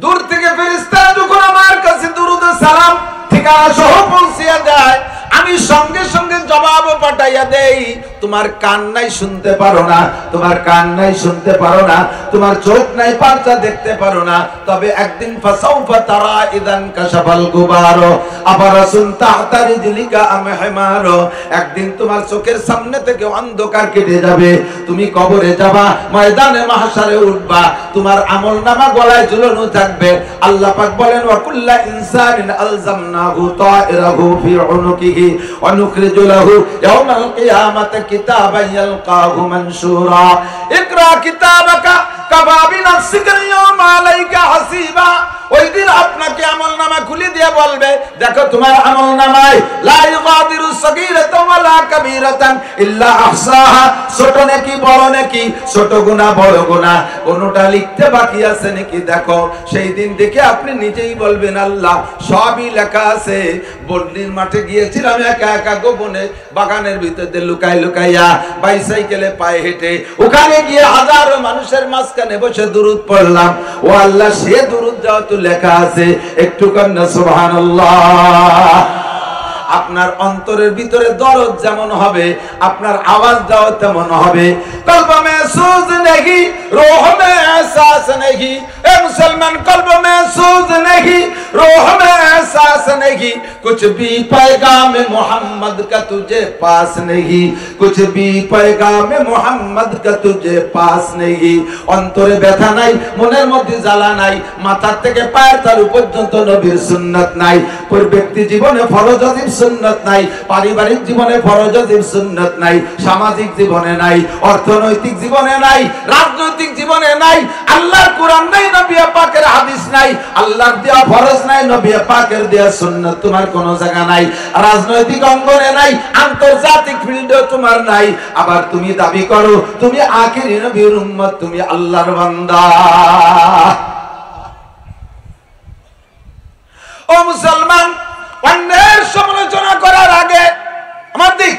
দূর থেকে ফেরেশতারা যখন আমার কাছে দুরূদ সালাম ঠিকানা সহ পৌঁছিয়া দেয়, আমি সঙ্গে সঙ্গে জবাব পাঠাইয়া দেই, তোমার কান নাই শুনতে পারো না, তোমার কান নাই শুনতে পারো না, তোমার চোখ নাই পারচা দেখতে পারো না, তবে একদিন ফাসাউফা তারা ইদান কাশাফাল গুবারো আবারাসুন তাহতা রিজলিকা আম হিমারো, একদিন তোমার চোখের সামনে থেকে অন্ধকার কেটে যাবে, তুমি কবরে যাবা, ময়দানে মাহশারে উঠবা, তোমার আমলনামা গলায় ঝুলানো থাকবে। আল্লাহ পাক বলেন, ওয়া কুল্লা ইনসানিন আলজামনাহু তাইরাহু ফি উনুকিহি ওয়া নুখরিজু লাহু ইয়াওমাল কিয়ামাতি কিতাবান ইয়ালকাহু মানশুরা, ইকরা কিতাবাকা কাফা বিনাফসিকা ইয়াওমা আলাইকা হাসিবা। ওই দিন আপনাকে আমলনামা খুলে দিয়ে বলবে, দেখো তোমার আমলনামায় লা ইগাদিরু সাগীরাতান ওয়ালা কাবীরাতান ইল্লা আহসাহা, ছোট নাকি বড় নাকি, ছোট গুনাহ বড় গুনাহ কোনটা লিখতে বাকি আছে নাকি দেখো। সেই দিন দেখে আপনি নিজেই বলবেন, আল্লাহ সবই লেখা আছে। বন্দির মাঠে গিয়েছিলাম একা একা গোপনে, বাগানের ভিতরে লুকাই লুকাইয়া, বাইসাইকেলে পায়ে হেঁটে, ওখানে গিয়ে হাজারো মানুষের মাঝখানে বসে দুরূদ পড়লাম। ও আল্লাহ, সে দুরূদ যাও তো লেখা আছে, একটু কন্যা সুবহানাল্লাহ। আপনার অন্তরের ভিতরে দরদ যেমন হবে, আপনার আওয়াজ দাও তেমন হবে। কলব মে সুজ নেহি, রূহ মে এহসাস নেহি, এ মুসলমান, কলব মে সুজ নেহি, रूह में एहसास नहीं, कुछ भी पैगाम मोहम्मद का तुझे पास नहीं, कुछ भी पैगाम मोहम्मद का तुझे पास नहीं। অন্তরে ব্যথা নাই, মনের মধ্যে জ্বালা নাই, মাথার থেকে পায়ের তালু পর্যন্ত নবীর সুন্নাত নাই। ব্যক্তি জীবনে ফরজ ওয়াজিব সুন্নাত নাই, পারিবারিক জীবনে ফরজ ওয়াজিব সুন্নাত নাই, সামাজিক জীবনে নাই, অর্থনৈতিক জীবনে নাই, রাজনৈতিক জীবনে নাই। আল্লাহর কোরআন নাই, নবী পাকের হাদিস নাই, আল্লাহর দেওয়া ফরজ নাই, নবী পাকের দেওয়া সুন্নাত তোমার কোনো জায়গা নাই, রাজনৈতিক অঙ্গনে নাই, আন্তর্জাতিক ফিল্ডে তোমার নাই। আবার তুমি দাবি করো তুমি আখিরি নবীর উম্মত, তুমি আল্লাহর বান্দা। ও মুসলমান, অন্যের সমালোচনা করার আগে আমার দিক,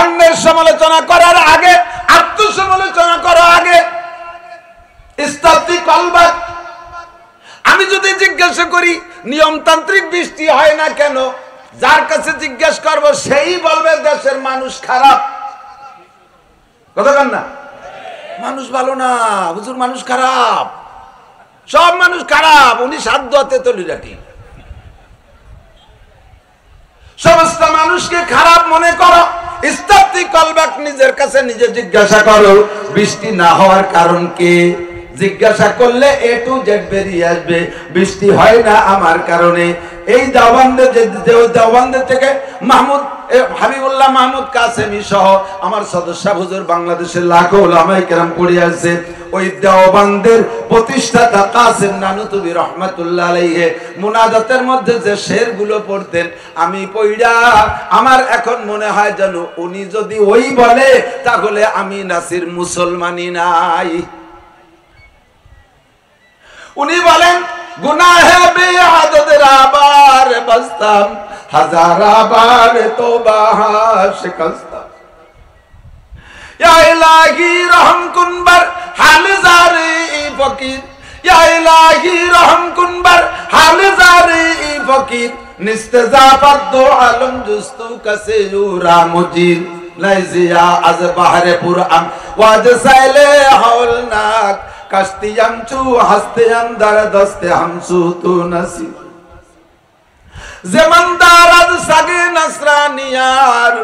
অন্যের সমালোচনা করার আগে, আত্মসমালোচনা করার আগে ইস্তাফতি কলবাক। আমি যদি জিজ্ঞাসা করি নিয়মতান্ত্রিক বৃষ্টি হয় না কেন, যার কাছে জিজ্ঞেস করব সেই বলবে দেশের মানুষ খারাপ। কথা বলেন না, মানুষ ভালো না হুজুর, মানুষ খারাপ, সব মানুষ খারাপ, উনি সাধ্য হাতে তলি রাখি। সমস্ত মানুষকে খারাপ মনে করো, ইস্তাফতি কলবাক, নিজের কাছে নিজে জিজ্ঞাসা করো বৃষ্টি না হওয়ার কারণ কি। জিজ্ঞাসা করলে এ টু জেড বেরিয়ে আসবে, বৃষ্টি হয় না আমার কারণে। এই দেওবন্দের থেকে মাহমুদ হাবিবুল্লাহ মাহমুদ কাসেমি সহ আমার সদস্য হুজুর বাংলাদেশের লাখো উলামায়ে কেরাম পড়ে আছে। ওই দেওবন্দের প্রতিষ্ঠাতা কাসেম নানুতুবি রহমাতুল্লাহ আলাইহি মুনাজাতের মধ্যে যে শেরগুলো পড়তেন, আমি পড়া আমার এখন মনে হয় যেন উনি যদি ওই বলে তাহলে আমি নাসির মুসলমানই নাই। উনি বলেন গুনাহে বেআদতের আবার বসতাম, হাজারা বার তোবা শিকস্তাম, ইয়া ইলাহি রহম কুনবার হাল জারি ফকির, ইয়া ইলাহি রহম কুনবার হাল জারি ফকির, নিস্তেজাফত দো আলম জুস্তু কাসে ইউরা মুজির, লাইজিয়া আজ বাহরে পুরআম ওয়াজ সাইলে হাওলনাক, কস্তিয়াম চু হস্তে আন্দার দস্তে হামসু তু নসি, জমানদারাদ সাগে নসরানিয়ার,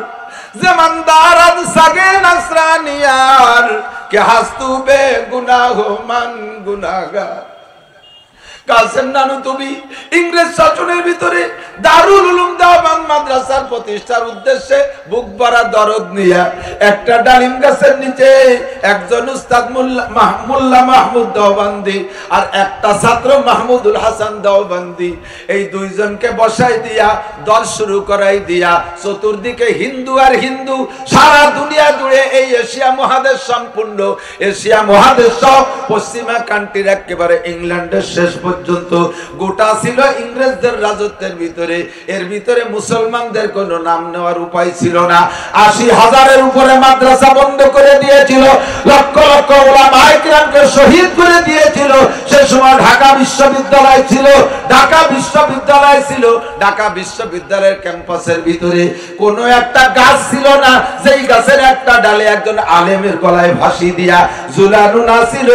জমানদারাদ সাগে নসরানিয়ার, কে হাস্তু বে গুনাহ মান গুনাহগার। কাসেম নানুতুবি ইংরেজ শাসনের ভিতরে দারুল উলুম দেওবন্দ মাদ্রাসার প্রতিষ্ঠার উদ্দেশ্যে বুক ভরা দরদ নিয়ে একটা ডালিম গাছের নিচে একজন উস্তাদ মোল্লা মাহমুদ দেওবন্দি আর একটা ছাত্র মাহমুদুল হাসান দেওবন্দি, এই দুইজনকে বসাই দিয়া দল শুরু করাই দিয়া চতুর্দিকে হিন্দু আর হিন্দু, সারা দুনিয়া জুড়ে এই এশিয়া মহাদেশ, সম্পূর্ণ এশিয়া মহাদেশ সহ পশ্চিমা কান্ট্রির একেবারে ইংল্যান্ডের শেষ পর্যন্ত গোটা ছিল ইংরেজদের রাজত্বের ভিতরে। এর ভিতরে মুসলমানদের কোনো নাম নেওয়ার উপায় ছিল না। ৮০,০০০-এর উপরে মাদ্রাসা বন্ধ করে দিয়েছিল, লক্ষ লক্ষ উলামায়ে কিরামকে শহীদ করে দিয়েছিল। সে সময় ঢাকা বিশ্ববিদ্যালয় ছিল, ঢাকা বিশ্ববিদ্যালয় ছিল, ঢাকা বিশ্ববিদ্যালয়ের ক্যাম্পাসের ভিতরে কোনো একটা গাছ ছিল না যেই গাছের একটা ডালে একজন আলেমের গলায় ফাঁসি দিয়া ঝুলানো না ছিল।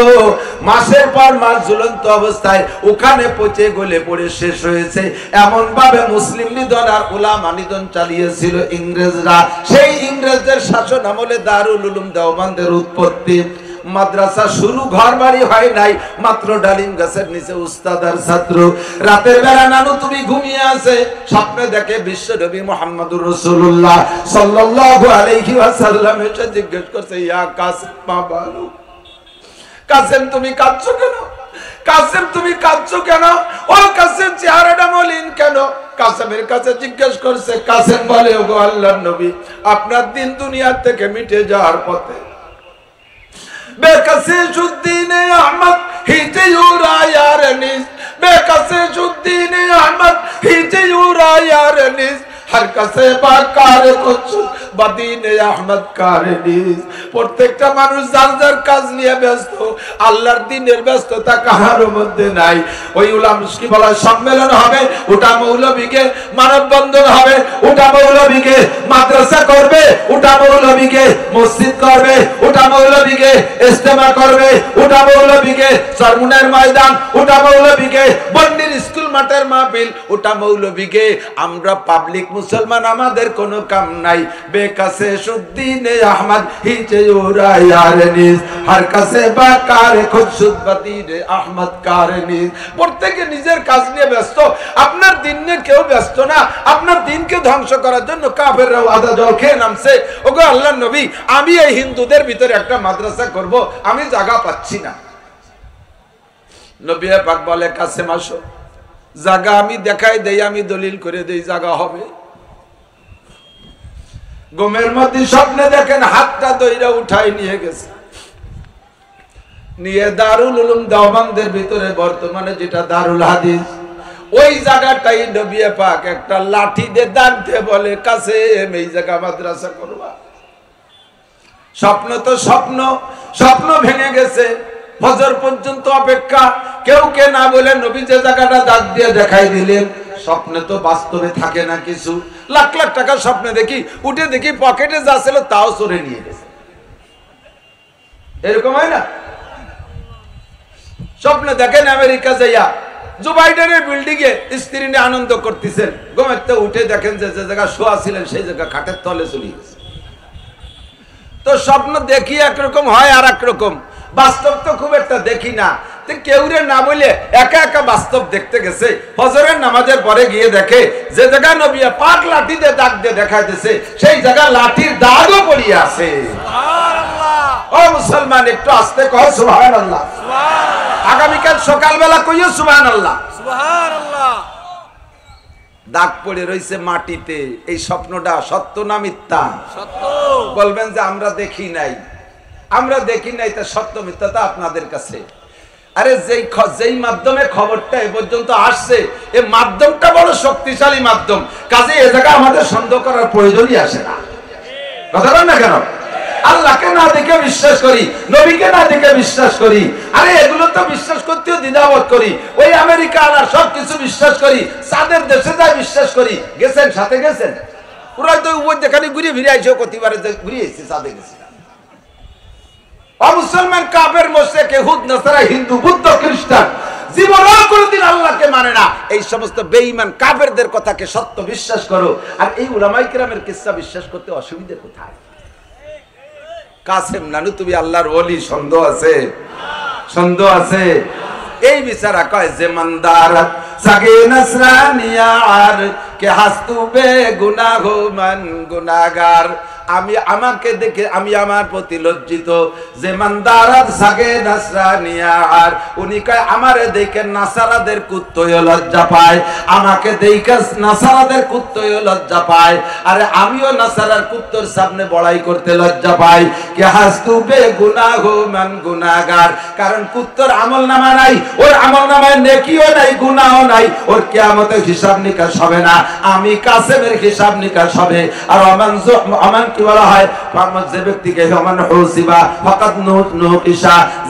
মাসের পর মাস ঝুলন্ত অবস্থায় ওখানে পচে গলে পড়ে শেষ হয়েছে। এমন ভাবে মুসলিম নিধন আর উলামা নিধন চালিয়েছিল ইংরেজরা। সেই ইংরেজদের শাসন আমলে দারুল উলুম দেওবন্দের উৎপত্তি। মাদ্রাসা শুরু ঘর বাড়ি হয় নাই, মাত্র ডালিম গাছের নিচে উস্তাদ আর ছাত্র। রাতের বেলা নানুতুবি ঘুমিয়ে আছে, স্বপ্নে দেখে বিশ্ব নবী মুহাম্মদুর রাসূলুল্লাহ সাল্লাল্লাহু আলাইহি ওয়াসাল্লাম এসে জিজ্ঞেস করছে, ইয়া কাসেম মা বালু, কাসেম তুমি কাঁদছো কেন? কাসেম তুমি কাঁদছো কেন? ও কাসেম চেহারাটা মলিন কেন? কাসেমের কাছে জিজ্ঞেস করছে। কাসেম বলে, ওগো আল্লাহর নবী, আপনার দিন দুনিয়া থেকে মিটে যাওয়ার পথে বেকাসিসুদ্দিন আহমদ হিজে ইউরা ইয়ার নিস, বেকাসিসুদ্দিন আহমদ হিজে ইউরা ইয়ার নিস, हर कसे बाकार कुछ बदीने अहमद कारेनिस। প্রত্যেকটা মানুষ যার যার কাজ নিয়ে ব্যস্ত, আল্লাহর দ্বীনের ব্যস্ততা কাহারও মধ্যে নাই। ওই উলামা কি বলা সম্মেলন হবে, ওটা মৌলবীকে মানববন্ধন হবে, ওটা মৌলবীকে মাদ্রাসা করবে, ওটা মৌলবীকে মসজিদ করবে, ওটা মৌলবীকে ইজতেমা করবে, ওটা মৌলবীকে সরমুনের ময়দান, ওটা মৌলবীকে বন্ডির মাঠের মাহফিল, ওটা মৌলবীকে। আমরা পাবলিক মুসলমান, আমাদের কোনো কাম নাই। বেকাসে সুদ্দিনে আহমদ হিচে ওরা ইয়ার নিজ, হার কাছে বাকার খুদ সুদবাতি রে আহমদ কার নিজ। প্রত্যেকে নিজের কাজ নিয়ে ব্যস্ত, আপনার দিন নিয়ে কেউ ব্যস্ত না। আপনার দিনকে ধ্বংস করার জন্য কাফেররাও আদা জল খেয়ে নামছে। ওগো আল্লাহর নবী, আমি এই হিন্দুদের ভিতরে একটা মাদ্রাসা করব, আমি জায়গা পাচ্ছি না। নবী পাক বলে কাসেম আসো, জায়গা আমি দেখাই দেই, আমি দলিল করে দেই, জায়গা হবে। ঘুমের মধ্যে স্বপ্নে দেখেন হাতটা দইরা উঠাই নিয়ে গেছে, নিয়ে দারুল উলুম দেওবন্দের ভিতরে বর্তমানে যেটা দারুল হাদিস, ওই জায়গাটাই নবী পাক একটা লাঠি দিয়ে দাগ দিয়ে বলে কাসেম এই জায়গা মাদ্রাসা করবা। স্বপ্ন তো স্বপ্ন, স্বপ্ন ভেঙে গেছে। ফজর পর্যন্ত অপেক্ষা, কেউ কে না বলে নবী যে জায়গাটা দাগ দিয়ে দেখাই দিলেন। স্বপ্নে তো বাস্তবে থাকে না কিছু। লাখ লাখ টাকা স্বপ্নে দেখি, উঠে দেখি পকেটে যা ছিল তাও চলে নিয়ে গেছে। এরকম হয় না? স্বপ্নে দেখেন আমেরিকা যাইয়া জো বাইডেনের বিল্ডিং এ স্ত্রী নিয়ে আনন্দ করতেছেন, ঘুমেতে উঠে দেখেন যে যে জায়গা শোয়া ছিলেন সেই জায়গা খাটের তলে চলে গেছে। তো স্বপ্ন দেখি একরকম হয়, আর একরকম বাস্তব তো খুব একটা দেখি না। কেউ রে না বলে একা একা বাস্তব দেখতে গেছে। ফজরের নামাজের পরে গিয়ে দেখে যে জায়গা নবী পাক লাঠি দিয়ে দাগ দিয়ে দেখাইতেছে, সেই জায়গা লাঠির দাগও পড়িয়ে আছে। ও মুসলমান, একটু আস্তে কহ সুবহানাল্লাহ। আগামীকাল সকালবেলা কইও সুবহানাল্লাহ। দাগ পড়ে রয়েছে মাটিতে। এই স্বপ্নটা সত্য না মিথ্যা? সত্য। বলবেন যে আমরা দেখি নাই, আমরা দেখি নাই, তা সত্য মিথ্যা তা আপনাদের কাছে। আরে যেই মাধ্যমে খবরটা এ পর্যন্ত আসছে, এই মাধ্যমটা বড় শক্তিশালী মাধ্যম। কাজে এ জায়গা আমাদের সন্দেহ করার প্রয়োজনই আসে না। কথা বলেন না কেন? আল্লাহকে না দেখে বিশ্বাস করি, নবীকে না দেখে বিশ্বাস করি। আরে এগুলো তো বিশ্বাস করতেও দ্বিধাবোধ করি। ওই আমেরিকা আর সবকিছু বিশ্বাস করি, চাঁদের দেশে যাই বিশ্বাস করি। গেছেন, সাথে গেছেন? ওরা তো উপর যেখানে ঘুরে ফিরে আইসো, কতিবারে ঘুরে এসেছে, চাঁদে গেছে। মুসলমান কাফের মুশরিক ইহুদ নাসারা হিন্দু বুদ্ধ খ্রিস্টান জীবনেও কোনোদিন আল্লাহকে মানে না। এই সমস্ত বেঈমান কাফেরদের কথাকে সত্য বিশ্বাস করো, আর এই উলামায়ে কিরামের কিসসা বিশ্বাস করতে অসুবিধা কোথায়? কাসেম নানু তুমি আল্লাহর ওলি, সন্দেহ আছে? সন্দেহ আছে? এই বিচারা কয় যে মন্দার সাগে নসরানিয়া আর কে হাসতুবে গুনাহ মান গুনাহগার। আমি আমাকে দেখে আমি আমার প্রতি লজ্জিত যে মানদারাত সাগে নাসরানিয়া আর, উনি কয় আমারে দেখে নাসারাদের কুত্তয় লজ্জা পায়, আমাকে দেখে নাসারাদের কুত্তয় লজ্জা পায়। আরে আমিও নাসারার কুত্তর সামনে বড়াই করতে লজ্জা পাই। কে হাসতুবে গুনাহ মান গুনাহগার, কারণ কুত্তর আমলনামা নাই, ওর আমলনামায় নেকিও নাই, গুনাহও নাই, ওর কিয়ামতে হিসাব নিকাশ হবে না। আমি কাসেমের হিসাব নিকাশ হবে। আর আমান কি বলা হয়? যে ব্যক্তিকে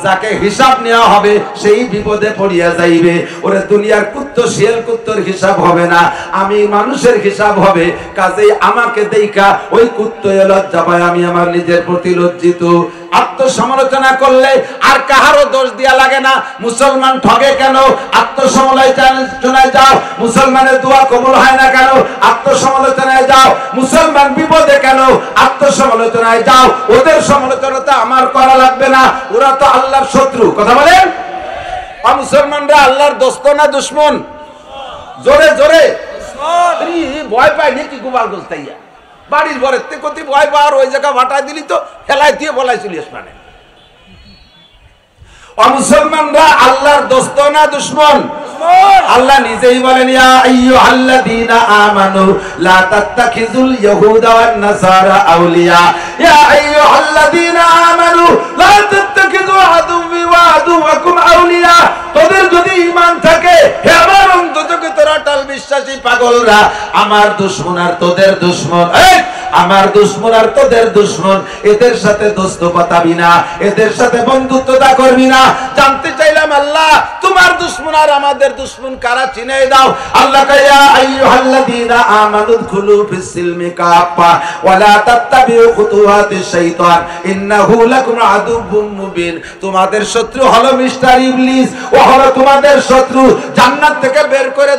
যাকে হিসাব নেওয়া হবে সেই বিপদে পড়িয়া যাইবে। ওরে দুনিয়ার কুত্ত শিয়াল কুত্তর হিসাব হবে না, আমি মানুষের হিসাব হবে। কাজেই আমাকে দেখা ওই কুত্ত লজ্জা পায়, আমি আমার নিজের প্রতি লজ্জিত। আত্মসমালোচনা করলে আর কাহারও দোষ দিয়া লাগে না। মুসলমান ঠগে কেন? আত্মসমালোচনায় যাও। মুসলমানের দোয়া কবুল হয় না কেন? আত্মসমালোচনায় যাও। মুসলমান বিপদে কেন? আত্মসমালোচনায় যাও। ওদের সমালোচনা আমার করা লাগবে না, ওরা তো আল্লাহর শত্রু। কথা বলেন? মুসলমানরা আল্লাহর দোস্ত না দুশ্মন? জোরে জোরে ভয় পায় নাকি? গোপাল গোস্তাইয়া বাড়ির ঘরের থেকে কতি ভয় পাওয়ার ওই জায়গা ভাটায় দিলি তো ফেলাই দিয়ে বলাই চলিস। মানে মুসলমানরা আল্লাহর দোস্ত না দুশ্মন? আল্লাহ নিজেই বলেন ইয়া আইয়ুহাল্লাযীনা আমানু লা তাত্তাখিযুল ইয়াহুদা ওয়ান নাসারা আউলিয়া। ইয়া আইয়ুহাল্লাযীনা আমানু লা তাত্তাখিযু আদুওয়ি ওয়া আদুওয়াকুম আউলিয়া। তোদের যদি ঈমান থাকে, হে আমার অন্ততকে তোরা টাল বিশ্বাসী পাগলরা, আমার দুশমন আর তোদের দুশমন, আমার দুশমন আর তোদের দুশমন, এদের সাথে দোস্ত পাতাবি না, এদের সাথে বন্ধুত্বতা করবি না। জানতে চাইলে দিলাম আল্লাহ তোমার দুশমন আর আমাদের দুশমন কারা চিনে দাও। আল্লাহ কয় ইয়া আইয়ুহাল্লাযীনা আমানু দুখুলু ফিস সিলমি কাফা ওয়া লা তাত্তাবিউ খুতুওয়াতিশ শাইতান ইন্নাহু লাকুম আদুউম মুবিন। তোমাদের শত্রু হলো মিস্টার ইবলিস, ও হলো তোমাদের শত্রু। জান্নাত থেকে বের করে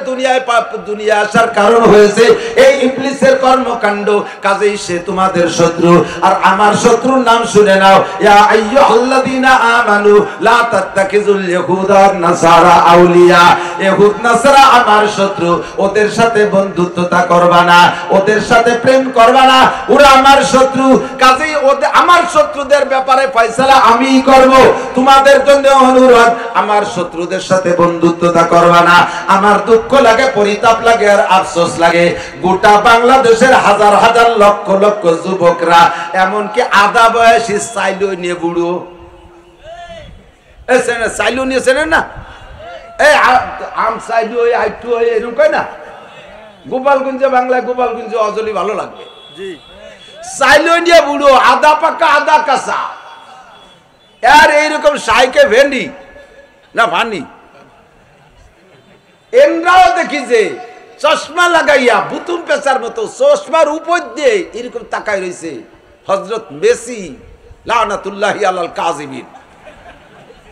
দুনিয়া আসার কারণ হয়েছে এই ইবলিসের কর্মকাণ্ড, কাজেই সে তোমাদের শত্রু। আর আমার শত্রুর নাম শুনে নাও, ইয়া আইয়ুহাল্লাযীনা আমানু লা তাত্তাখিযুল ইয়াহুদা ওয়ান নাসারা আউলিয়া। ইহুদ নাসারা আমার শত্রু, ওদের সাথে বন্ধুত্বতা করবা না, ওদের সাথে প্রেম করবা না, ওরা আমার শত্রু। কাজেই ওদের আমার শত্রুদের ব্যাপারে ফয়সালা আমিই করব। তোমাদের জন্য অনুরোধ, আমার শত্রুদের সাথে বন্ধুত্বতা করবা না। আমার দুঃখ লাগে, পরিতাপ লাগে আর আফসোস লাগে, গোটা বাংলাদেশের হাজার হাজার লক্ষ লক্ষ যুবকরা এমনকি আধা বয়সী চাইলো নিয়ে বুড়ো চাইলো নিয়েছেন না, এই আম চাইলো আইটু এরকম কয় না, গোপালগঞ্জে বাংলায় গোপালগঞ্জে অজলি ভালো লাগবে। চাইলো নিয়ে বুড়ো, আধা পাকা আধা কাঁচা, আর এইরকম সাইকে ভেন্ডি না ভানি এমরাও দেখি যে চশমা লাগাইয়া বুতুম পেঁচার মতো চশমার উপর দিয়ে এরকম তাকাই রয়েছে হযরত মেসি লানাতুল্লাহি আলাল কাযিমিন,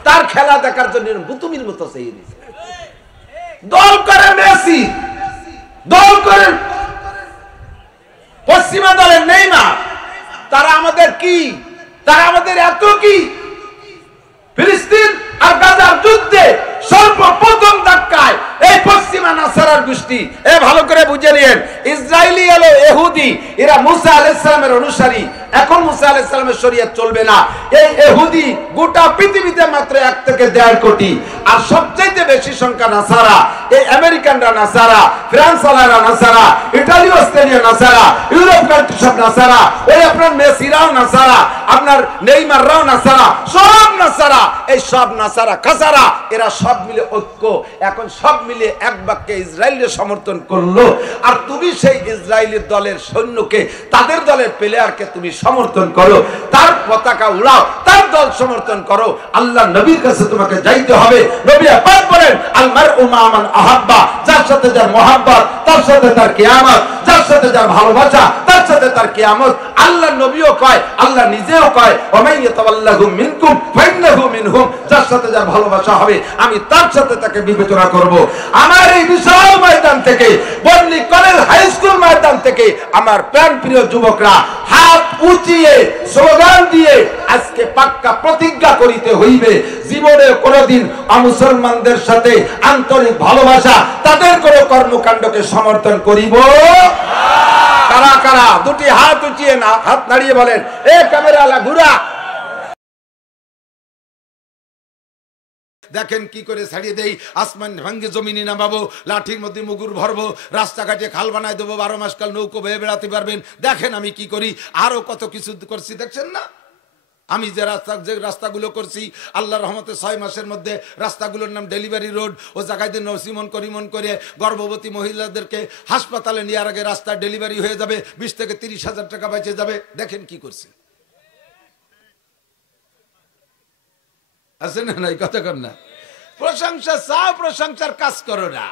তার খেলা দেখার জন্য বুতুমির মতো চেয়ে রয়েছে। দল করে মেসি, দল করে পশ্চিমা দলের নেইমার, তারা আমাদের কি, তারা আমাদের এত কি? ফিলিস্তিন আর গাজার যুদ্ধে সর্বপ্রথম ধাক্কায় এই পশ্চিমা নাসারার গোষ্ঠী, এ ভালো করে বুঝে নিয়েন, ইসরায়েলি হলো ইহুদি, এরা মুসা আলাইহিস সালামের অনুসারী। এখন মুসা আলাইহিস সালামের শরীয়ত চলবে না। এই ইহুদি গোটা পৃথিবীতে মাত্র 1 থেকে 1.5 কোটি, আর সবচেয়ে বেশি সংখ্যা নাসারা। এই আমেরিকানরা নাসারা, ফ্রান্স ওয়ালারা নাসারা, ইতালি অস্ট্রেলিয়া নাসারা, ইউরোপ কান্ট্রি সব নাসারা, ওই আপনার মেসিরাও নাসারা, আপনার নেইমাররাও নাসারা, সব নাসারা। এই সব নাসারা কাসারা, এরা সব মিলে ঐক্য, এখন সব মিলে এক বাক্যে ইসরায়েলের সমর্থন করলো। আর তুমি সেই ইসরায়েলি দলের সৈন্যকে, তাদের দলের প্লেয়ারকে তুমি সমর্থন করো, তার পতাকা উড়াও, তার দল সমর্থন করো। আল্লাহ নবীর কাছে তোমাকে যাইতে হবে। নবী পাক বলেন, আল মারউ মা মান আহাব্বা, যার সাথে যার মহব্বত তার সাথে তার কিয়ামত, যার সাথে যার ভালোবাসা তার সাথে তার কিয়ামত। আল্লাহ নবীও কয়, আল্লাহ নিজেও কয়, ওয়া ইয়াতাওয়াল্লাহু মিনকুম ফাইন্নাহু মিনহুম, যার সাথে যার ভালোবাসা হবে আমি তার সাথে তাকে বিবেচনা করব। আমার এই বিশাল ময়দান থেকে, বর্ণি কলেজ হাই স্কুল ময়দান থেকে আমার প্রাণপ্রিয় যুবকরা হাত উঁচিয়ে স্লোগান দিয়ে আজকে পাক্কা প্রতিজ্ঞা করিতে হইবে, জীবনে কোনোদিন অমুসলমানদের সাথে আন্তরিক ভালোবাসা, তাদের কোনো কর্মকাণ্ডকে সমর্থন করিব না। কারা কারা দুটি হাত উঁচিয়ে না, হাত নাড়িয়ে বলেন, এ ক্যামেরাওয়ালা ঘুরা। দেখেন কি করে ছাড়িয়ে দেই, আসমান ভাঙ্গে জমিনে নামাবো, লাঠির মধ্যে মুগুর ভরবো, রাস্তাঘাটে খাল বানায় দেবো, 12 মাস কাল নৌকো বেয়ে বেড়াতে পারবেন। দেখেন আমি কি করি, আরো কত কিছু করছি, দেখছেন না? আমি যে রাস্তাগুলো করছি, আল্লাহর রহমতে 6 মাসের মধ্যে রাস্তাগুলোর নাম ডেলিভারি রোড। ও জায়গায় দিয়ে নরসিমন করিমন করে গর্ভবতী মহিলাদেরকে হাসপাতালে নেওয়ার আগে রাস্তা ডেলিভারি হয়ে যাবে, 20 থেকে 30 হাজার টাকা বেঁচে যাবে। দেখেন কি করছি, আছে না নাই? কথা কর না, প্রশংসা চাও, প্রশংসার কাজ করো না।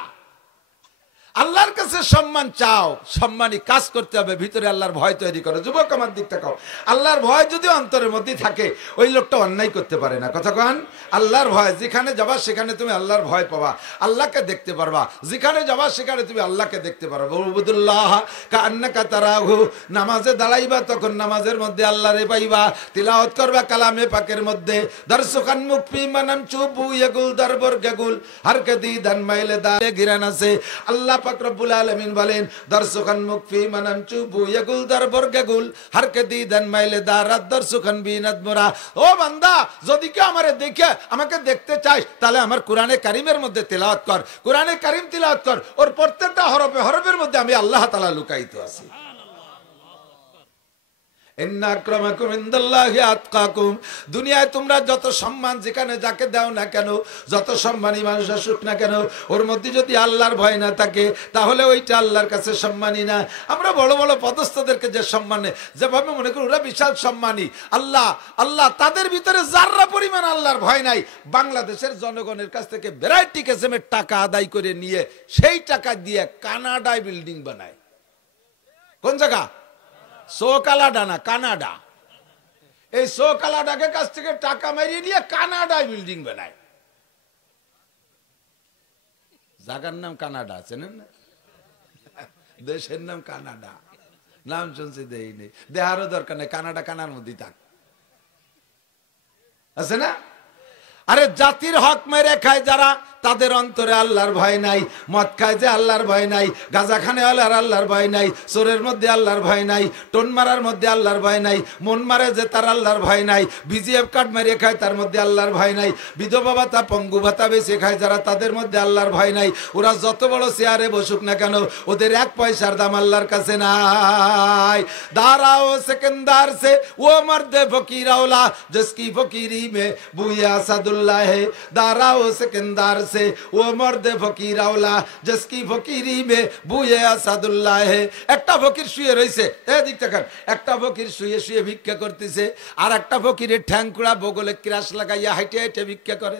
আল্লাহর কাছে সম্মান চাও, সম্মানী কাজ করতে হবে, ভিতরে আল্লাহর ভয় তৈরি করো। যুবক আমার দিক তাকাও, আল্লাহর ভয় যদি অন্তরের মধ্যে থাকে, ওই লোকটা অন্যায় করতে পারে না। কথা কন, আল্লাহর ভয়, যেখানে যাবা সেখানে তুমি আল্লাহর ভয় পাবা, আল্লাহকে দেখতে পারবা, যেখানে যাবা সেখানে তুমি আল্লাহকে দেখতে পারবা। উবুদুল্লাহ কান্নাকা তারাহু, নামাজে দাঁড়াইবা তখন নামাজের মধ্যে আল্লাহরে পাইবা, তিলাওয়াত করবা কালামে পাকের মধ্যে। দরসুখান মুকফি মানাম চুবু ইয়াগুল দরবর গাগুল হারকাতি দান মাইলে দালে গিরান আছে। আল্লাহ পাক রব্বুল আলামিন বলেন, দরসুখান মুকফি মানাম চুবু ইয়াগুল দরবর গাগুল হারকাতি দান মাইলে দারাত দরসুখান বিনাত মোরা। ও বান্দা, যদি কেউ আমারে দেখে, আমাকে দেখতে চাস, তাহলে আমার কোরআনে কারিমের মধ্যে তেলাওয়াত কর, কোরআনে কারিম তেলাওয়াত কর। ওর প্রত্যেকটা হরফে হরফের মধ্যে আমি আল্লাহ তাআলা লুকায়িত আছি। ইন্না আক্রামাকুম ইনদাল্লাহি আতকাকুম। দুনিয়ায় তোমরা যত সম্মান যেখানে যাকে দাও না কেন, যত সম্মানী মানুষ আসুক না কেন, ওর মধ্যে যদি আল্লাহর ভয় না থাকে তাহলে ওইটা আল্লাহর কাছে সম্মানী না। আমরা বড় বড় পদস্থদেরকে যে সম্মান, যেভাবে মনে করি ওরা বিশাল সম্মানী, আল্লাহ তাদের ভিতরে যাররা পরিমাণ আল্লাহর ভয় নাই। বাংলাদেশের জনগণের কাছ থেকে ভ্যারাইটি কিসিমের টাকা আদায় করে নিয়ে সেই টাকা দিয়ে কানাডায় বিল্ডিং বানায়। কোন জায়গা? সোকালাডা না, কানাডা। এই সোকালাডাকে কাছ থেকে টাকা মারিয়ে নিয়ে কানাডায় বিল্ডিং বানায়। জায়গার নাম কানাডা, চেনেন না? দেশের নাম কানাডা, নাম শুনছি দেয়নি, দেহারও দরকার নেই, কানাডা কানার মধ্যে থাক, আছে না? আরে জাতির হক মেরে খায় যারা, তাদের অন্তরে আল্লাহর ভয় নাই। মদ খায় যে আল্লাহর ভয় নাই, গাঁজা খানে আল্লাহর ভয় নাই, চোরের মধ্যে আল্লাহর ভয় নাই, টোন মারার মধ্যে আল্লাহর ভয় নাই, মন মারে যে তার আল্লাহর ভয় নাই, বিজিএফ কার্ড মেরে খায় তার মধ্যে আল্লাহর ভয় নাই, বিধবা ভাতা পঙ্গু ভাতা বেশি খায় যারা, তাদের মধ্যে আল্লাহর ভয় নাই। ওরা যত বড় চেয়ারে বসুক না কেন, ওদের এক পয়সার দাম আল্লাহর কাছে নাই। দাঁড়াও সেকেন্দার সে ও মর্দে ফকির আওলা जिसकी फकीरी में बुया सादुल्लाह है। दाराओ सिकंदर से वो मर्द फकीर आउला जिसकी फकीरी में बुया सादुल्लाह है। একটা ফকির শুয়ে রইছে, এদিক দেখেন, একটা ফকির শুয়ে শুয়ে ভিক্ষা করতেছে, আর একটা ফকিরের ঠ্যাংকুড়া বগলে ক্রাশ লাগাইয়া হাইটে হাইটে ভিক্ষা করে।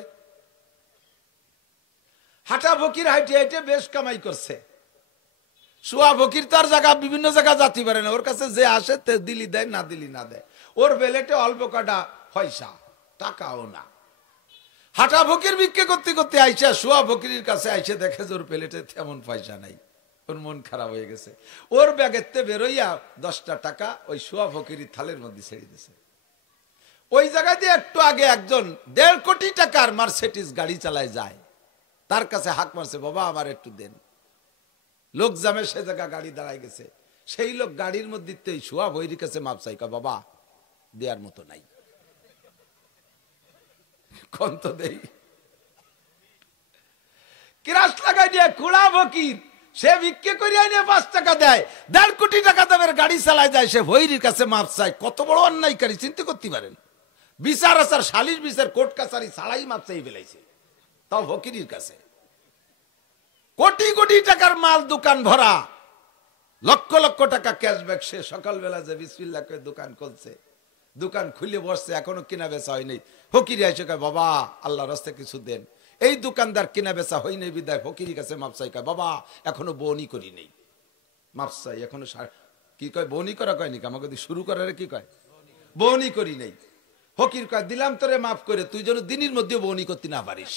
হাঁটা ফকির হাইটে হাইটে বেশ কামাই করছে। শুয়া ফকির তার জায়গা বিভিন্ন জায়গা যাতে পারে না, ওর কাছে যে আসে তে দিলি দেয়, না দিলি না দেয়। ওর বেলেটে অল্প কাটা পয়সা, টাকাও না। হাঁটা ফকির ভিক্ষা করতে করতে আইসা শুয়া ফকিরের কাছে আইসে দেখে যে ওর প্লেটে তেমন পয়সা নাই। ওর মন খারাপ হয়ে গেছে। ওর ব্যাগেতে বেরোইয়া 10টা টাকা ওই শুয়া ফকির থালের মধ্যে ছেড়ে দিয়েছে। ওই জায়গায় দিয়ে একটু আগে একজন 1.5 কোটি টাকার মার্সিডিজ গাড়ি চালায় যায়, তার কাছে হাক মারছে, বাবা আমার একটু দেন। লোক জামে সে জায়গা গাড়ি দাঁড়ায় গেছে, সেই লোক গাড়ির মধ্যে শুয়া বইয়ের কাছে মাপ চাই, বাবা দেওয়ার মতো নাই, কোন তো দেই। কিরাস লাগাই দিয়ে কুড়া ফকির সে ভিক্ষে করিয়া নিয়ে 5 টাকা দেয়, 1.5 কোটি টাকা দামের গাড়ি চালায় যায়, সে ভৈরির কাছে মাপ চায়। কত বড় অন্যায়কারী চিন্তা করতে পারেন। বিচার আচার সালিশ বিচার কোর্ট কাছারি ছাড়াই মাপ চাই ফেলাইছে, তাও ফকিরের কাছে। কোটি কোটি টাকার মাল দোকান ভরা, লক্ষ লক্ষ টাকা ক্যাশব্যাক। সে সকালবেলা যে বিসমিল্লাহ করে দোকান খুলছে, দোকান খুলে বসছে, এখনো কিনা বেচা হয়নি। ফকির এসে কয়, বাবা আল্লাহর রাস্তায় কিছু দেন। এই দোকানদার কিনা বেচা হয়নি বিদায় ফকিরের কাছে মাপসাই কয়, বাবা এখনো বনি করি নেই, মাপসাই এখনো কি কয়, বনি করা কয়নি, আমাকে শুরু করার কি কয়, বনি করি নেই। ফকির কয়, দিলাম তোরে মাফ করে, তুই যেন দিনের মধ্যে বনি করতে না পারিস।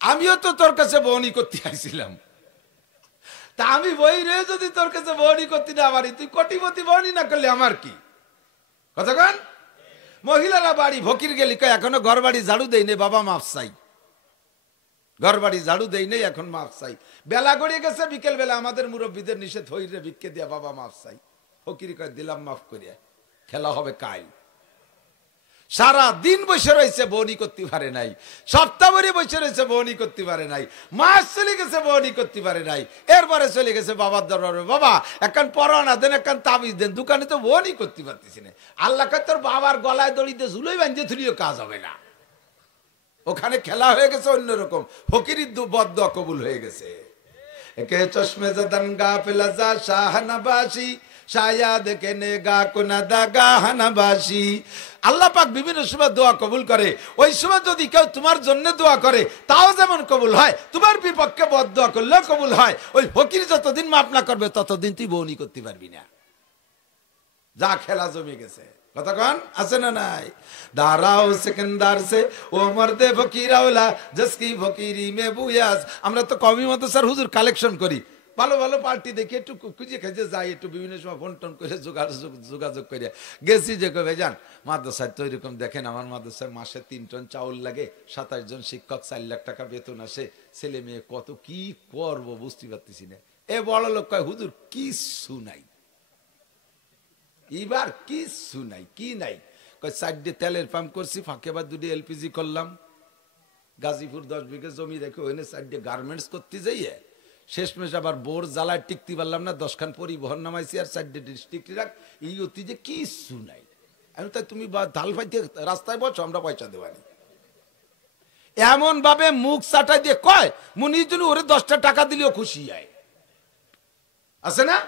আমিও তো তোর কাছে বনি করতে আইছিলাম, তা আমি বই রে যদি তোর কাছে বনি করতে না পারি, তুই কোটিপতি বনি না করলে আমার কি কতক্ষণ। মহিলারা বাড়ি ফকির গেলি কয়, এখনো ঘর বাড়ি ঝাড়ু দেই নেই, বাবা মাফ চাই, ঘর বাড়ি ঝাড়ু দেই নেই, এখন মাফ চাই। বেলা গড়িয়ে গেছে, বিকেল বেলা আমাদের মুরব্বীদের নিষেধ হইরে ভিক্ষে দিয়া বাবা মাফ চাই। ফকির কয়, দিলাম মাফ করিয়া, খেলা হবে কাল। সারা দিন বসে রয়েছে, বনি করতে পারে নাই। সপ্তাহ ভরে বসে রয়েছে, বনি করতে পারে নাই। মাস চলে গেছে, বনি করতে পারে নাই। এরপরে চলে গেছে বাবার দরবারে, বাবা একখান পরোয়ানা দেন, একখান তাবিজ দেন, দোকানে তো বনি করতে পারতেছি না। আল্লাহ কয়, তোর বাবার গলায় দড়িতে ঝুলোই বাঁধতে থুলিও কাজ হবে না। ওখানে খেলা হয়ে গেছে অন্যরকম, ফকিরের বদদোয়া কবুল হয়ে গেছে। একে চশমে জাদান গাফিলা যা শাহনাবাসী শায়াদ কেনে গা কোনা দাগা হানাবাসী। আল্লাহ পাক বিভিন্ন সময় দোয়া কবুল করে। ওই সময় যদি কেউ তোমার জন্য দোয়া করে তাও যেমন কবুল হয়, তোমার বিপক্ষে বদদোয়া করলেও কবুল হয়। ওই ফকির যতদিন মাফ না করবে ততদিন তুই বউনি করতে পারবি না। যা খেলা জমে গেছে, কতক্ষণ আছে না নাই। দাঁড়াও সেকেন্দার সে ও মর্দে ফকির আওলা জসকি ফকিরি মে বুয়াস। আমরা তো কমি মতো স্যার হুজুর কালেকশন করি, ভালো ভালো পার্টি দেখি একটু খুঁজে খেজে যাই, একটু বিভিন্ন সময় ফোন টোন করে যোগাযোগ করে গেছি যে কবে যান মাদ্রাসায় তো এরকম দেখেন, আমার মাদ্রাসায় মাসে 3 টন চাউল লাগে, 27 জন শিক্ষক, 4 লাখ টাকা বেতন আসে, ছেলে মেয়ে কত কি করবো বুঝতে পারতেছি না। এ বড় লোক কয়, হুজুর কিচ্ছু নাই, এবার কিচ্ছু নাই। কি নাই? কয় 4টে তেলের পাম্প করছি, ফাঁকে বা 2টে এলপিজি করলাম। গাজীপুর 10 বিঘা জমি রেখে ওখানে 4টে গার্মেন্টস করতে যাইয়ে শেষমেশ আবার বোর জ্বালায় টিকতে পারলাম না, 10খান পরিবহন নামাইছি আর 4টে ডিস্ট্রিক্ট রাখ, এই অতি যে কিছু নাই। আমি তাই তুমি ধাল পাইতে রাস্তায় বলছো, আমরা পয়সা দেওয়ানি। এমন ভাবে মুখ চাটাই দিয়ে কয় মুনি জন্য ওরে 10টা টাকা দিলেও খুশি হয়, আছে না?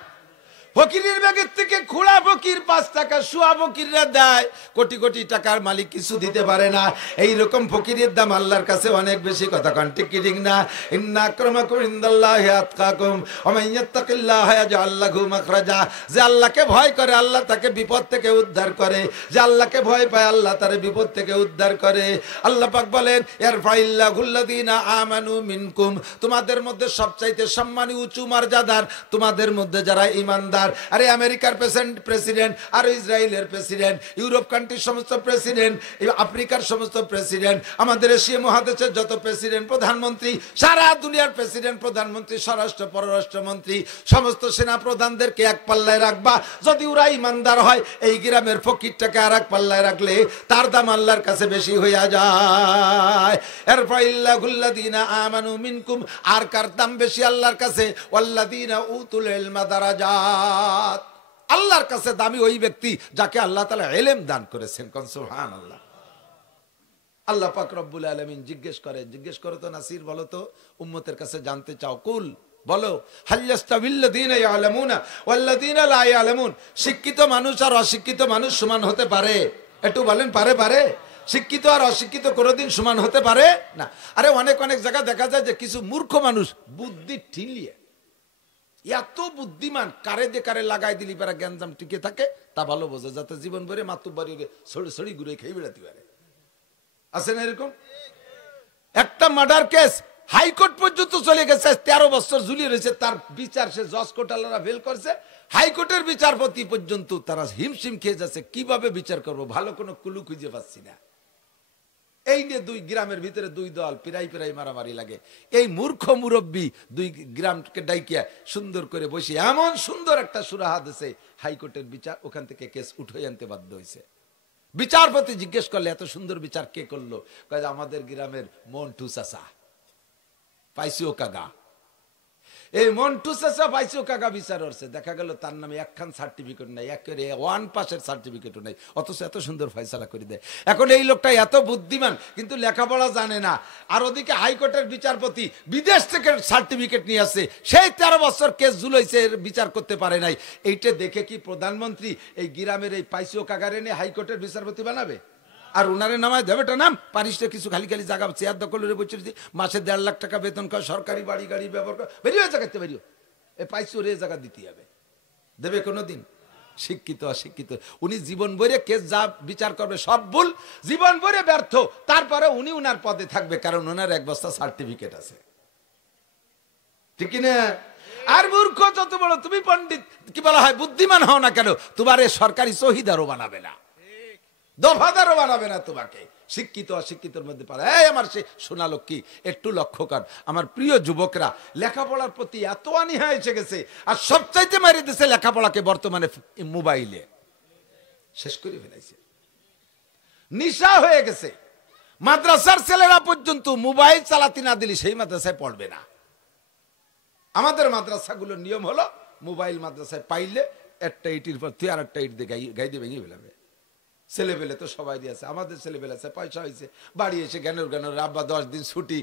ফকিরের ব্যাগের থেকে খোড়া ফকির 5 টাকা, শুয়া ফকিররা দেয় কোটি কোটি টাকার মালিক কিছু দিতে পারে না। এইরকম ফকিরের দাম আল্লাহর কাছে অনেক বেশি। কথা কান ঠিক ঠিক না? ইন্না আক্রামাকুম ইনদাল্লাহি আতকাকুম ওয়া মান ইয়াত্তাকিল্লাহা ইয়াজআল লাহু মাখরাজা। যে আল্লাহকে ভয় করে আল্লাহ তাকে বিপদ থেকে উদ্ধার করে, যে আল্লাহকে ভয় পায় আল্লাহ তারে বিপদ থেকে উদ্ধার করে। আল্লাহ পাক বলেন ইয়ারফাইল্লাহুল্লাযিনা আমানু মিনকুম, তোমাদের মধ্যে সবচাইতে সম্মানী উঁচু মর্যাদার তোমাদের মধ্যে যারা ঈমানদার। আরে আমেরিকার প্রেসিডেন্ট, আর ইসরায়েলের প্রেসিডেন্ট, ইউরোপ কান্ট্রির সমস্ত প্রেসিডেন্ট, আফ্রিকার সমস্ত প্রেসিডেন্ট, আমাদের এশিয়া মহাদেশের যত প্রেসিডেন্ট প্রধানমন্ত্রী, সারা দুনিয়ার প্রেসিডেন্ট প্রধানমন্ত্রী, স্বরাষ্ট্র পররাষ্ট্রমন্ত্রী, সমস্ত সেনা প্রধানদেরকে এক পাল্লায় রাখবা। যদি ওরা ইমানদার হয়, এই গ্রামের ফকিরটাকে আর এক পাল্লায় রাখলে তার দাম আল্লাহর কাছে বেশি হইয়া যায়। ইরফাইল্লাহুল্লাযিনা আমানু মিনকুম, আর কার দাম বেশি আল্লাহর কাছে? ওয়াল্লাযিনা উতুল ইলমা দারাজাত, আল্লাহর কাছে দামি ওই ব্যক্তি যাকে আল্লাহ তাআলা ইলম দান করেছেন। কোন সুবহানাল্লাহ। আল্লাহ পাক রব্বুল আলামিন জিজ্ঞেস করো তো নাসির, বলো তো উম্মতের কাছে জানতে চাও, কুল বলো হাল ইয়াস্তাবিল্লাযিনা ইয়ালামুনা ওয়াল্লাযিনা লা ইয়ালামুন, শিক্ষিত মানুষ আর অশিক্ষিত মানুষ সমান হতে পারে? একটু বলেন, পারে? শিক্ষিত আর অশিক্ষিত কোনোদিন সমান হতে পারে না। আরে অনেক জায়গা দেখা যায় যে কিছু মূর্খ মানুষ বুদ্ধি ঠিলিয়ে এত বুদ্ধিমান, কারে দে কারে লাগাই দিলি পারা জ্ঞানজাম টিকে থাকে, তা ভালো বোঝে, যাতে জীবন ভরে মাতুব্বাড়ি ছড়ি ঘুরে খেয়ে বেড়াতে পারে। আছে না এরকম? একটা মার্ডার কেস হাইকোর্ট পর্যন্ত চলে গেছে, 13 বছর ঝুলিয়ে রয়েছে, তার বিচার সে জজ কোর্টালারা ফেল করছে, হাইকোর্টের বিচারপতি পর্যন্ত তারা হিমশিম খেয়ে যাচ্ছে, কিভাবে বিচার করব, ভালো কোনো কুলু খুঁজে পাচ্ছি না। এই নিয়ে দুই গ্রামের ভিতরে দুই দল পিরাই মারামারি লাগে। এই মূর্খ মুরব্বী দুই গ্রামকে ডাইকিয়া সুন্দর করে বসে এমন সুন্দর একটা সুরাহা দিয়েছে, হাইকোর্টের বিচার ওখান থেকে কেস উঠে আনতে বাধ্য হয়েছে। বিচারপতি জিজ্ঞেস করলে এত সুন্দর বিচার কে করলো? কয় আমাদের গ্রামের মন্টু চাচা, পাইসিও কাকা। এই মন্টু চাচা পাইসিও কাকা বিচার হচ্ছে, দেখা গেল তার নামে একখান সার্টিফিকেট নাই, একেবারে 1 পাসের সার্টিফিকেটও নাই, অথচ এত সুন্দর ফয়সালা করে দেয়। এখন এই লোকটা এত বুদ্ধিমান কিন্তু লেখাপড়া জানে না, আর ওদিকে হাইকোর্টের বিচারপতি বিদেশ থেকে সার্টিফিকেট নিয়ে আসছে, সেই 13 বছর কেস ঝুলাইছে, বিচার করতে পারে নাই। এইটা দেখে কি প্রধানমন্ত্রী এই গ্রামের এই পাইসিও কাকারে নিয়ে হাইকোর্টের বিচারপতি বানাবে? আর ওনারে নামায় দেবেটা নাম পারিসটা কিছু খালি জায়গা চেয়ার দখল করে বসে মাসে 1.5 লাখ টাকা বেতন কর, সরকারি বাড়ি গাড়ি ব্যবহার কর, বেরিয়ে জায়গাতে বেরিয়ে এ পাইছো রে জায়গা দিতে হবে, দেবে কোনোদিন? শিক্ষিত অশিক্ষিত উনি জীবন ভরে কেস যা বিচার করবে সব ভুল, জীবন ভরে ব্যর্থ, তারপরে উনি উনার পদে থাকবে, কারণ ওনার 1 বস্তা সার্টিফিকেট আছে, ঠিক না? আর মূর্খ যত বড় তুমি পণ্ডিত কি বলা হয় বুদ্ধিমান হও না কেন, তোমার সরকারি শহীদারও বানাবে না, দফাদারও বানাবে না তোমাকে। শিক্ষিত অশিক্ষিতের মধ্যে পারে। এই আমার সে সোনা লক্ষ্মী, একটু লক্ষ্য কর, আমার প্রিয় যুবকরা, লেখাপড়ার প্রতি এত অনীহা এসে গেছে, আর সবচাইতে মারি দিছে লেখাপড়াকে বর্তমানে মোবাইলে শেষ করে ফেলাইছে, নিশা হয়ে গেছে। মাদ্রাসার ছেলেরা পর্যন্ত মোবাইল চালাতে না দিলে সেই মাদ্রাসায় পড়বে না। আমাদের মাদ্রাসাগুলোর নিয়ম হলো মোবাইল মাদ্রাসায় পাইলে একটা ইটির পর তুই আর একটা ইট দিয়ে গাই দিয়ে ভেঙে ফেলাবে। ছেলেবেলে তো সবাই দিয়েছে, আমাদের ছেলেবেলে আছে, পয়সা হয়েছে, বাড়ি এসে জ্ঞানের আব্বা 10 দিন ছুটি,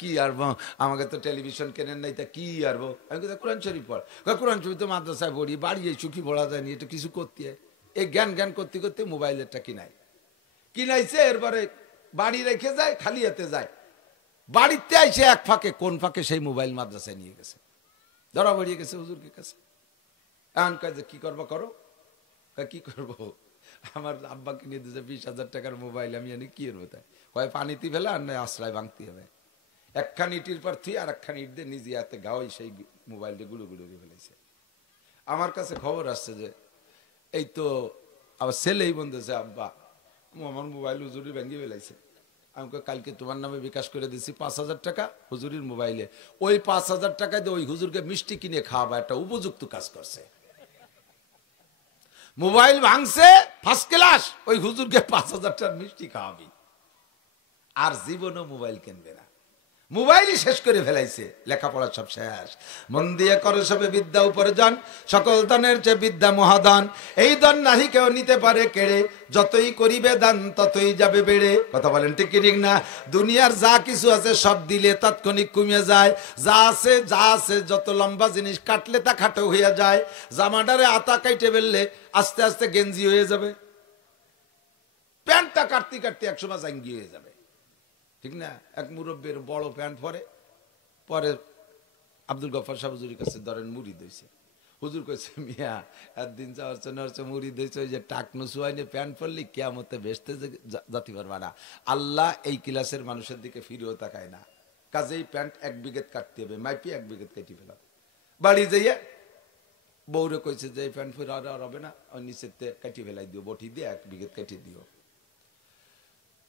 কি আরবো, আমাকে তো টেলিভিশন কেনেন নাই, তা কি আরবো? আমি কিন্তু কোরআন শরীফ পড়, কোরআন শরীফ তো মাদ্রাসায় পড়ি, বাড়ি এসে কি পড়া যায়নি, এটা কিছু করতে হয়। এই জ্ঞান করতে করতে মোবাইলেরটা কিনাইছে, এরপরে বাড়ি রেখে যায়, খালি হাতে যায়, বাড়িতে আইসে এক ফাঁকে কোন ফাঁকে সেই মোবাইল মাদ্রাসায় নিয়ে গেছে, ধরা বেরিয়ে গেছে হুজুরকে কাছে। এখন কাজ কি করবো করো, কি করবো, আমার আব্বাকে নিয়ে দিয়েছে 20,000 টাকার মোবাইল, আমি জানি কি এর বোধ হয় পানিতে ফেলে আর নয় আশ্রয় ভাঙতে হবে, একখান ইটির পর তুই আর একখান ইট দিয়ে নিজে হাতে গাওয়াই সেই মোবাইলটা গুলো ফেলেছে। আমার কাছে খবর আসছে যে এই তো আবার ছেলেই বলতেছে আব্বা আমার মোবাইল হুজুরি ভেঙে ফেলাইছে। আমাকে কালকে তোমার নামে বিকাশ করে দিচ্ছি 5,000 টাকা হুজুরির মোবাইলে, ওই 5,000 টাকায় দিয়ে ওই হুজুরকে মিষ্টি কিনে খাওয়াবা, একটা উপযুক্ত কাজ করছে। মোবাইল ভাঙছে ফার্স্ট ক্লাস, ওই হুজুরকে 5,000 টাকার মিষ্টি খাওয়াবি, আর জীবনও মোবাইল কিনবে না। মোবাইলই শেষ করে ফেলাইছে, লেখাপড়া সব শেষ। মন দিয়ে করো সবে বিদ্যা উপার্জন, সকল দানের চেয়ে বিদ্যা মহাদান। এই দান নাহি কেউ নিতে পারে কেড়ে, যতই করিবে দান ততই যাবে বেড়ে। কথা বলেন ঠিক কি ঠিক না? দুনিয়ার যা কিছু আছে সব দিলে তাৎক্ষণিক কমে যায়। যা আছে যত লম্বা জিনিস কাটলে তা খাটো হইয়া যায়। জামাটারে আতা কাইটে ফেললে আস্তে আস্তে গেঞ্জি হয়ে যাবে, প্যান্টটা কাটতে কাটতে একসময় জাঙ্গি হয়ে যাবে, ঠিক না? এক মুরব্বীর বড় প্যান্ট পরে আব্দুল গফফার সাহেব হুজুরের কাছে ধরেন মুড়ি দিয়েছে। হুজুর কইছে, মিয়া একদিন যাওয়ার জন্য মুড়ি দিয়েছে, ওই যে টাকনু সুয়াইনে প্যান্ট পরলি কিয়ামতে বেসতে জাতি পারবা না। আল্লাহ এই ক্লাসের মানুষের দিকে ফিরেও তাকায় না। কাজেই প্যান্ট 1 বিঘত কাটতে হবে, মাইপি 1 বিঘত কেটে ফেলাম। বাড়ি যাইয়া বউরে কইছে যে এই প্যান্ট ফিরে আর হবে না, ওই নিচেতে কাটি ফেলাই দিও, বটি দিয়ে 1 বিঘত কেটে দিও।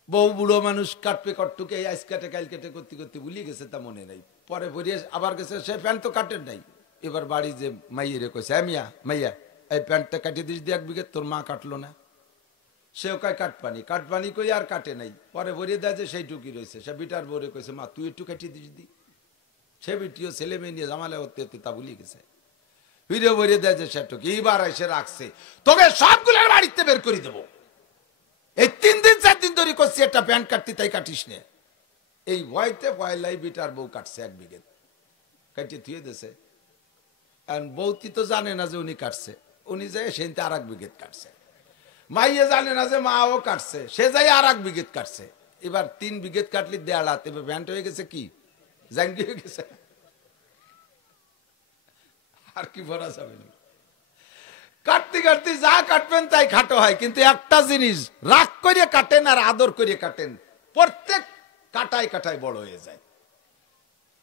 বউ বুড়ো মানুষ কাটবে কটটুকে, আইস কাটে কাল কেটে করতে করতে ভুলিয়ে গেছে, তা মনে নাই। পরে ভরিয়ে আবার গেছে, সে প্যান্ট তো কাটেন নাই। এবার বাড়ি যে মাইয়েরে কইছে, মিয়া মাইয়া এই প্যান্টটা কাটিয়ে দিস দিয়ে 1 বিঘত, তোর মা কাটলো না। সেও কয় কাটপানি কই আর কাটে নাই। পরে ভরিয়ে দেয় যে সেইটুকি রয়েছে। সে বিটার বউরে কইছে, মা তুই একটু কাটিয়ে দিস দি। সে বিটিও ছেলে মেয়ে নিয়ে জামালে হতে হতে তা ভুলিয়ে গেছে। ফিরে ভরিয়ে দেয় যে সেটুকি। এইবার এসে রাখছে, তোকে সবগুলোর বাড়িতে বের করে দেবো। এই 3 দিন 4 দিন ধরে করছি একটা প্যান্ট কাটতে, তাই কাটিস নে। এই ভয়তে পয়লাই বিটার বউ কাটছে 1 বিঘত, কাটিয়ে থুয়ে দিয়েছে। বউতি তো জানে না যে উনি কাটছে, উনি যাই সেনতে আর 1 বিঘত কাটছে। মাইয়ে জানে না যে মাও কাটছে, সে যাই আর 1 বিঘত কাটছে। এবার 3 বিঘত কাটলি দেড়াত, এবার প্যান্ট হয়ে গেছে কি জাঙ্গি হয়ে গেছে। আর কি ভরা যাবে না। কাটতে কাটতে যা কাটবেন তাই খাটো হয়, কিন্তু একটা জিনিস রাগ করে কাটেন আর আদর করে কাটেন, প্রত্যেক কাটায় কাটায় বড় হয়ে যায়।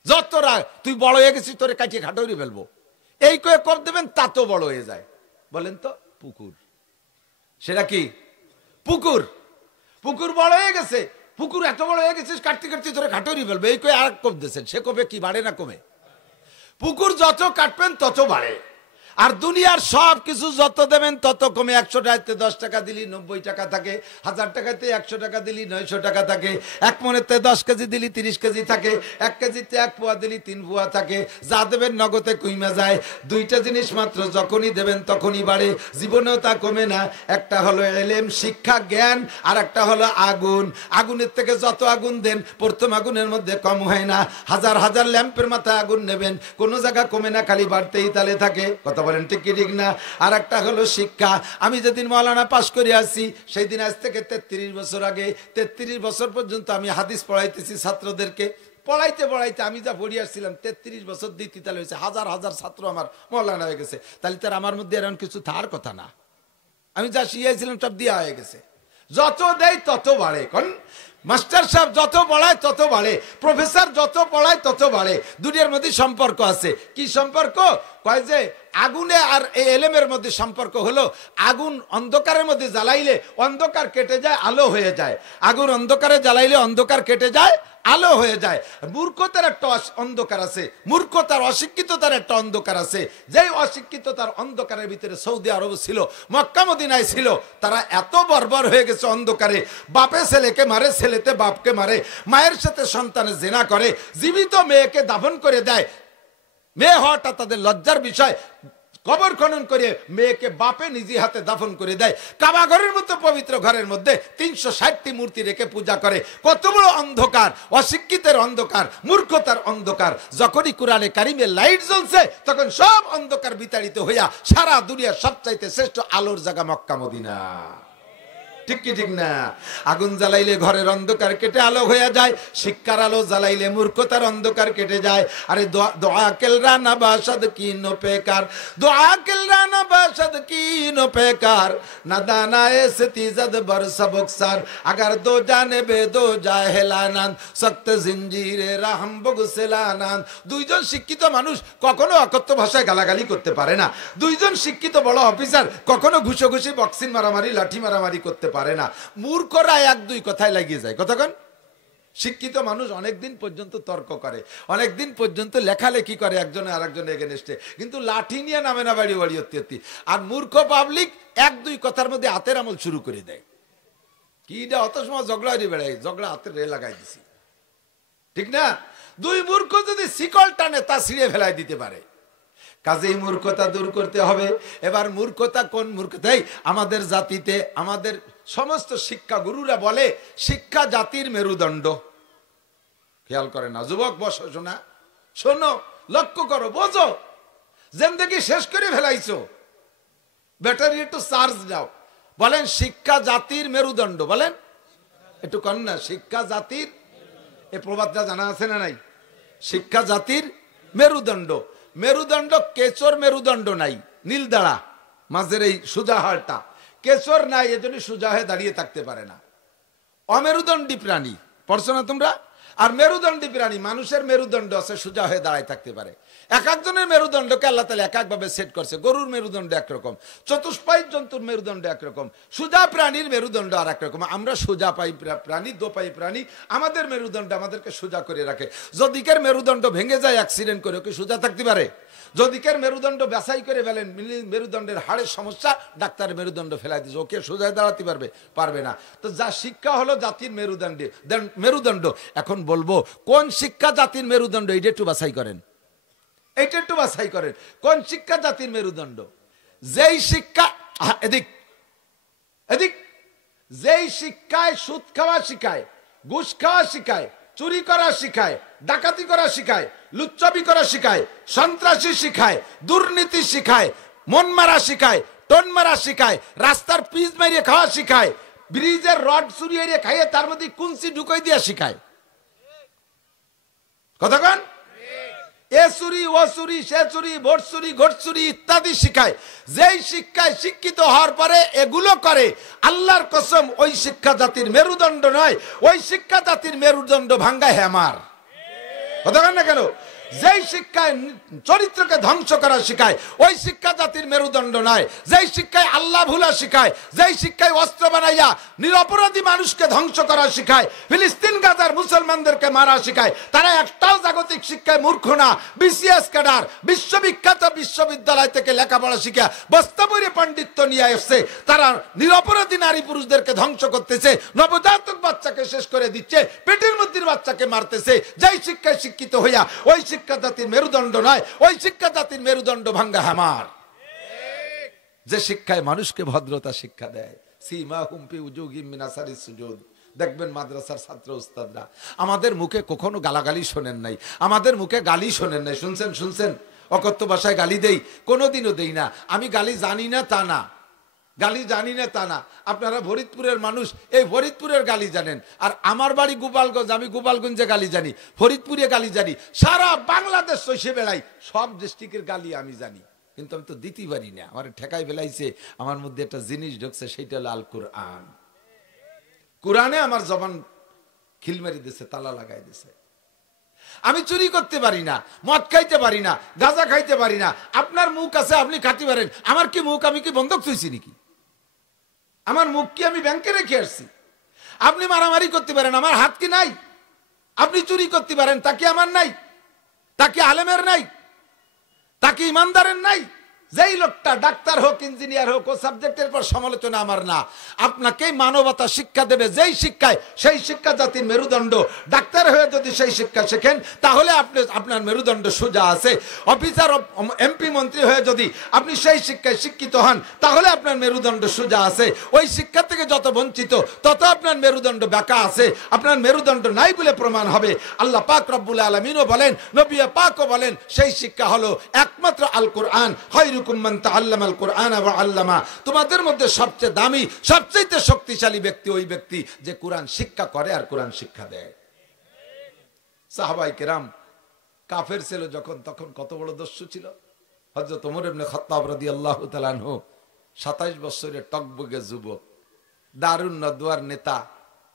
যত রাগ, তুই বড় হয়ে গেছিস তোরে কাটিয়ে খাটো করে ফেলবো, এই করে কর দেবেন, তা তো বড় হয়ে যায়। বলেন তো পুকুর, সেটা কি পুকুর? পুকুর বড় হয়ে গেছে, পুকুর এত বড় হয়ে গেছিস, কাটতে কাটতে তোরে খাটো করে ফেলবে, এই করে আর কম দিয়েছেন। সে কবে কি বাড়ে না কমে? পুকুর যত কাটবেন তত বাড়ে। আর দুনিয়ার সব কিছু যত দেবেন তত কমে। 100 টাকাতে 10 টাকা দিলি 90 টাকা থাকে, 1000 টাকাতে 100 টাকা দিলি 900 টাকা থাকে, 1 মনেতে 10 কেজি দিলি 30 কেজি থাকে, 1 কেজিতে 1 পোয়া দিলি 3 পোয়া থাকে। যা দেবেন নগদে কইমা যায়। 2টা জিনিস মাত্র যখনই দেবেন তখনই বাড়ে, জীবনেও তা কমে না। একটা হলো এলেম, শিক্ষা, জ্ঞান, আর একটা হলো আগুন। আগুনের থেকে যত আগুন দেন প্রথম আগুনের মধ্যে কম হয় না। হাজার হাজার ল্যাম্পের মাথায় আগুন নেবেন, কোনো জায়গা কমে না, খালি বাড়তেই তালে থাকে। কথা বলেন ঠিক কি ঠিক না? আর একটা হলো শিক্ষা। আমি যেদিন মাওলানা পাশ করে আসছি সেই দিন আজ থেকে 33 বছর আগে, 33 বছর পর্যন্ত আমি হাদিস পড়াইতেছি ছাত্রদেরকে। পড়াইতে পড়াইতে আমি যা পড়ি আসছিলাম 33 বছর দিতে তাহলে হয়েছে হাজার হাজার ছাত্র আমার মাওলানা হয়ে গেছে। তাহলে তার আমার মধ্যে এরকম কিছু থার কথা না, আমি যা শিখাইছিলাম সব দিয়া হয়ে গেছে। যত দেয় তত বাড়ে। কোন মাস্টার সাহেব যত পড়ায় তত বাড়ে, প্রফেসর যত পড়ায় তত বাড়ে। দুনিয়ার মধ্যে সম্পর্ক আছে। কি সম্পর্ক? কয় যে আগুনে আর এই এলেমের মধ্যে সম্পর্ক হলো, আগুন অন্ধকারের মধ্যে জ্বালাইলে অন্ধকার কেটে যায়, আলো হয়ে যায়। আগুন অন্ধকারে জ্বালাইলে অন্ধকার কেটে যায়, আলো হয়ে যায়। মূর্খতার একটা অন্ধকার আছে, মূর্খতার অশিক্ষিততার একটা অন্ধকার আছে। যেই অশিক্ষিততার অন্ধকারের ভিতরে সৌদি আরব ছিল, মক্কা মদিনায় ছিল, তারা এত বর্বর হয়ে গেছে অন্ধকারে। বাপে ছেলেকে মারে, ছেলেতে বাপকে মারে, মায়ের সাথে সন্তানের জিনা করে, জীবিত মেয়েকে দাফন করে দেয়। মেয়ে হওয়াটা তাদের লজ্জার বিষয়। কবর খনন করে মেয়েকে বাপে নিজে হাতে দাফন করে দেয়। কাবা ঘরের মতো পবিত্র ঘরের মধ্যে 360টি মূর্তি রেখে পূজা করে। কত বড় অন্ধকার! অশিক্ষিতের অন্ধকার, মূর্খতার অন্ধকার। যখনই কোরআনে কারিমে লাইট জ্বলছে তখন সব অন্ধকার বিতাড়িত হইয়া সারা দুনিয়ার সবচাইতে শ্রেষ্ঠ আলোর জায়গা মক্কা মদিনা। ঠিক কি ঠিক না? আগুন জ্বালাইলে ঘরের অন্ধকার কেটে আলো হয়ে যায়, শিক্ষার আলো জ্বালাইলে মূর্খতার অন্ধকার কেটে যায়। আরে দোয়া কেলরা না বাসাদ কি নো পেকার, দোয়া কেলরা না বাসাদ কি নো পেকার, না দানা এসে তিজদ बर सबकसार, अगर दो जाने बे दो জাহেলানান, সক্ত জিঞ্জিরে রাহম বগসেলানান। দুইজন শিক্ষিত মানুষ কখনো অকথ্য ভাষায় গালাগালি করতে পারে না। দুইজন শিক্ষিত বড় অফিসার কখনো ঘুষোঘুষি, বক্সিং মারামারি, লাঠি মারামারি করতে পারে না। মূর্খরা 1-2 কথায় লাগিয়ে যায়। কতক্ষণ? শিক্ষিত মানুষ অনেকদিন পর্যন্ত তর্ক করে, অনেকদিন পর্যন্ত লেখালেখি করে একজনে আরেকজনের এগেনস্টে, কিন্তু লাঠি নিয়ে নামে না বাড়ি বাড়ি অত্যি। আর মূর্খ পাবলিক 1-2 কথার মধ্যে হাতের আমল শুরু করে দেয়। কি অত সময় ঝগড়া হয়ে বেড়ায়, ঝগড়া হাতের রে লাগাই দিছি, ঠিক না? দুই মূর্খ যদি শিকল টানে তা ছিঁড়ে ফেলায় দিতে পারে। কাজেই মূর্খতা দূর করতে হবে। এবার মূর্খতা কোন মূর্খতাই? আমাদের জাতিতে আমাদের সমস্ত শিক্ষা গুরুরা বলে শিক্ষা জাতির মেরুদণ্ড। খেয়াল করে না যুবক, বসো শোনা, শোনো, লক্ষ্য করো, বোঝো। জিন্দেগি শেষ করে ফেলাইছো, ব্যাটারি একটু চার্জ দাও। বলেন শিক্ষা জাতির মেরুদণ্ড। বলেন একটু কন না, শিক্ষা জাতির, এই প্রবাদটা জানা আছে না নাই? শিক্ষা জাতির মেরুদণ্ড। মেরুদণ্ড কেচর মেরুদণ্ড নাই, নীলদাড়া মাঝের এই সোজা হাড়টা, কেচর নাই, এজন্য সোজা হয়ে দাঁড়িয়ে থাকতে পারে না। অমেরুদণ্ডী প্রাণী, পড়ছো না তোমরা? আর মেরুদণ্ডী প্রাণী, মানুষের মেরুদণ্ড আছে, সোজা হয়ে দাঁড়ায় থাকতে পারে। এক একজনের মেরুদণ্ডকে আল্লাহ তাআলা এক একভাবে সেট করছে। গরুর মেরুদণ্ড একরকম, চতুষ্পায়ী জন্তুর মেরুদণ্ড একরকম, সোজা প্রাণীর মেরুদণ্ড আর একরকম। আমরা সোজা পাই প্রাণী, দোপায়ী প্রাণী, আমাদের মেরুদণ্ড আমাদেরকে সোজা করে রাখে। যদি কের মেরুদণ্ড ভেঙে যায় অ্যাক্সিডেন্ট করে, কি সোজা থাকতে পারে? যদি কের মেরুদণ্ড বেসাই করে ফেলেন, মেরুদণ্ডের হাড়ের সমস্যা, ডাক্তার মেরুদণ্ড ফেলাই দিচ্ছে, ওকে সোজায় দাঁড়াতে পারবে? পারবে না। তো যা শিক্ষা হলো জাতির মেরুদণ্ড। এখন বলবো কোন শিক্ষা জাতির মেরুদণ্ড, এইটা একটু বাছাই করেন, এইটা একটু বাছাই করেন। কোন শিক্ষা জাতির মেরুদণ্ড? যেই শিক্ষা, এদিক এদিক, যেই শিক্ষায় সুদ খাওয়া শিখায়, ঘুষ খাওয়া শিখায়, চুরি করা শিখায়, ডাকাতি করা শিখায়, লুচ্চামি করা শিখায়, সন্ত্রাসী শিখায়, দুর্নীতি শিখায়, মন মারা শিখায়, টন মারা শিখায়, রাস্তার পিচ মারিয়ে খাওয়া শিখায়, ব্রিজের রড চুরিয়ে খাইয়ে তার মধ্যে কুঞ্চি ঢুকাই দিয়া শিখায়। কতক্ষণ এ চুরি, ও চুরি, সে চুরি, ভোট চুরি, ঘোট চুরি ইত্যাদি শিখায়। যেই শিক্ষায় শিক্ষিত হওয়ার পরে এগুলো করে, আল্লাহর কসম ওই শিক্ষা জাতির মেরুদণ্ড নয়, ওই শিক্ষা জাতির মেরুদণ্ড ভাঙ্গা হ্যামার। কতক্ষণ না কেন? যেই শিক্ষায় চরিত্রকে ধ্বংস করা শিখায়, ওই শিক্ষা জাতির মেরুদণ্ড নয়। যেই শিক্ষায় আল্লাহ ভুলা শিখায়, যেই শিক্ষায় অস্ত্র বানাইয়া নিরপরাধী মানুষকে ধ্বংস করা শিখায়, ফিলিস্তিন গাজার মুসলমানদেরকে মারা শিখায়, তারা একটাও জাগতিক শিক্ষায় মূর্খ না। বিসিএস ক্যাডার, বিশ্ববিখ্যাত বিশ্ববিদ্যালয় থেকে লেখাপড়া শিখা বস্তাবরে পণ্ডিত্য নিয়ে এসছে, তারা নিরপরাধী নারী পুরুষদেরকে ধ্বংস করতেছে, নবজাতক বাচ্চাকে শেষ করে দিচ্ছে, পেটের মধ্যে বাচ্চাকে মারতেছে। যেই শিক্ষায় শিক্ষিত হইয়া ওই শিক্ষা জাতির মেরুদণ্ড নয়, ওই শিক্ষা জাতির মেরুদণ্ড ভাঙ্গা হ্যামার। যে শিক্ষায় মানুষকে ভদ্রতা শিক্ষা দেয়, সীমাহুম ফি উজুহিহিম মিন আসারিস সুজুদ। দেখবেন মাদ্রাসার ছাত্র উস্তাদরা, আমাদের মুখে কখনো গালাগালি শোনেন নাই, আমাদের মুখে গালি শোনেন নাই। শুনছেন? অকথ্য ভাষায় গালি দেই? কোনোদিনও দেই না। আমি গালি জানি না তা না, গালি জানি না তা না। আপনারা ফরিদপুরের মানুষ, এই ফরিদপুরের গালি জানেন। আর আমার বাড়ি গোপালগঞ্জ, আমি গোপালগঞ্জে গালি জানি, ফরিদপুরে গালি জানি, সারা বাংলাদেশ চষে বেড়াই, সব ডিস্ট্রিক্টের গালি আমি জানি, কিন্তু আমি তো দিতে পারি না। আমার ঠেকাই ফেলাইছে, আমার মধ্যে একটা জিনিস ঢুকছে, সেইটা হলো আল কোরআন। কোরআনে আমার জবান খিল মেরে দিছে, তালা লাগাই দিছে। আমি চুরি করতে পারি না, মদ খাইতে পারি না, গাঁজা খাইতে পারি না। আপনার মুখ আছে, আপনি খাইতে পারেন। আমার কি মুখ? আমি কি বন্ধক থুইছি নাকি? আমার মুখ কি আমি ব্যাংকে রেখে আসছি? আপনি মারামারি করতে পারেন, আমার হাত কি নাই? আপনি চুরি করতে পারেন, তা কি আমার নাই? তা কি আলেমের নাই? তা কি ইমানদারের নাই? যেই লোকটা ডাক্তার হোক, ইঞ্জিনিয়ার হোক, ও সাবজেক্টের পর সমালোচনা আমার না। আপনাকে মানবতা শিক্ষা দেবে যেই শিক্ষায়, সেই শিক্ষা জাতির মেরুদণ্ড। ডাক্তার হয়ে যদি সেই শিক্ষা শেখেন, তাহলে আপনার মেরুদণ্ড সোজা আছে। অফিসার, এমপি, মন্ত্রী হয়ে যদি আপনি সেই শিক্ষায় শিক্ষিত হন, তাহলে আপনার মেরুদণ্ড সোজা আছে। ওই শিক্ষা থেকে যত বঞ্চিত, তত আপনার মেরুদণ্ড বাঁকা আছে। আপনার মেরুদণ্ড নাই বলে প্রমাণ হবে। আল্লাহ পাক রব্বুল আলামিনও বলেন, নবী পাকও বলেন, সেই শিক্ষা হলো একমাত্র আল কোরআন। তোমাদের মধ্যে সবচেয়ে দামি, সবচেয়ে শক্তিশালী ব্যক্তি ওই ব্যক্তি যে কোরআন শিক্ষা করে আর কোরআন শিক্ষা দেয়। সাহাবায়ে কেরাম কাফের ছিল যখন, তখন কত বড় দস্যু ছিল। হযরত ওমর ইবনে খাত্তাব রাদিয়াল্লাহু তাআলা আনহু 27 বছরের টকবগে যুবক, দারুন নদওয়ার নেতা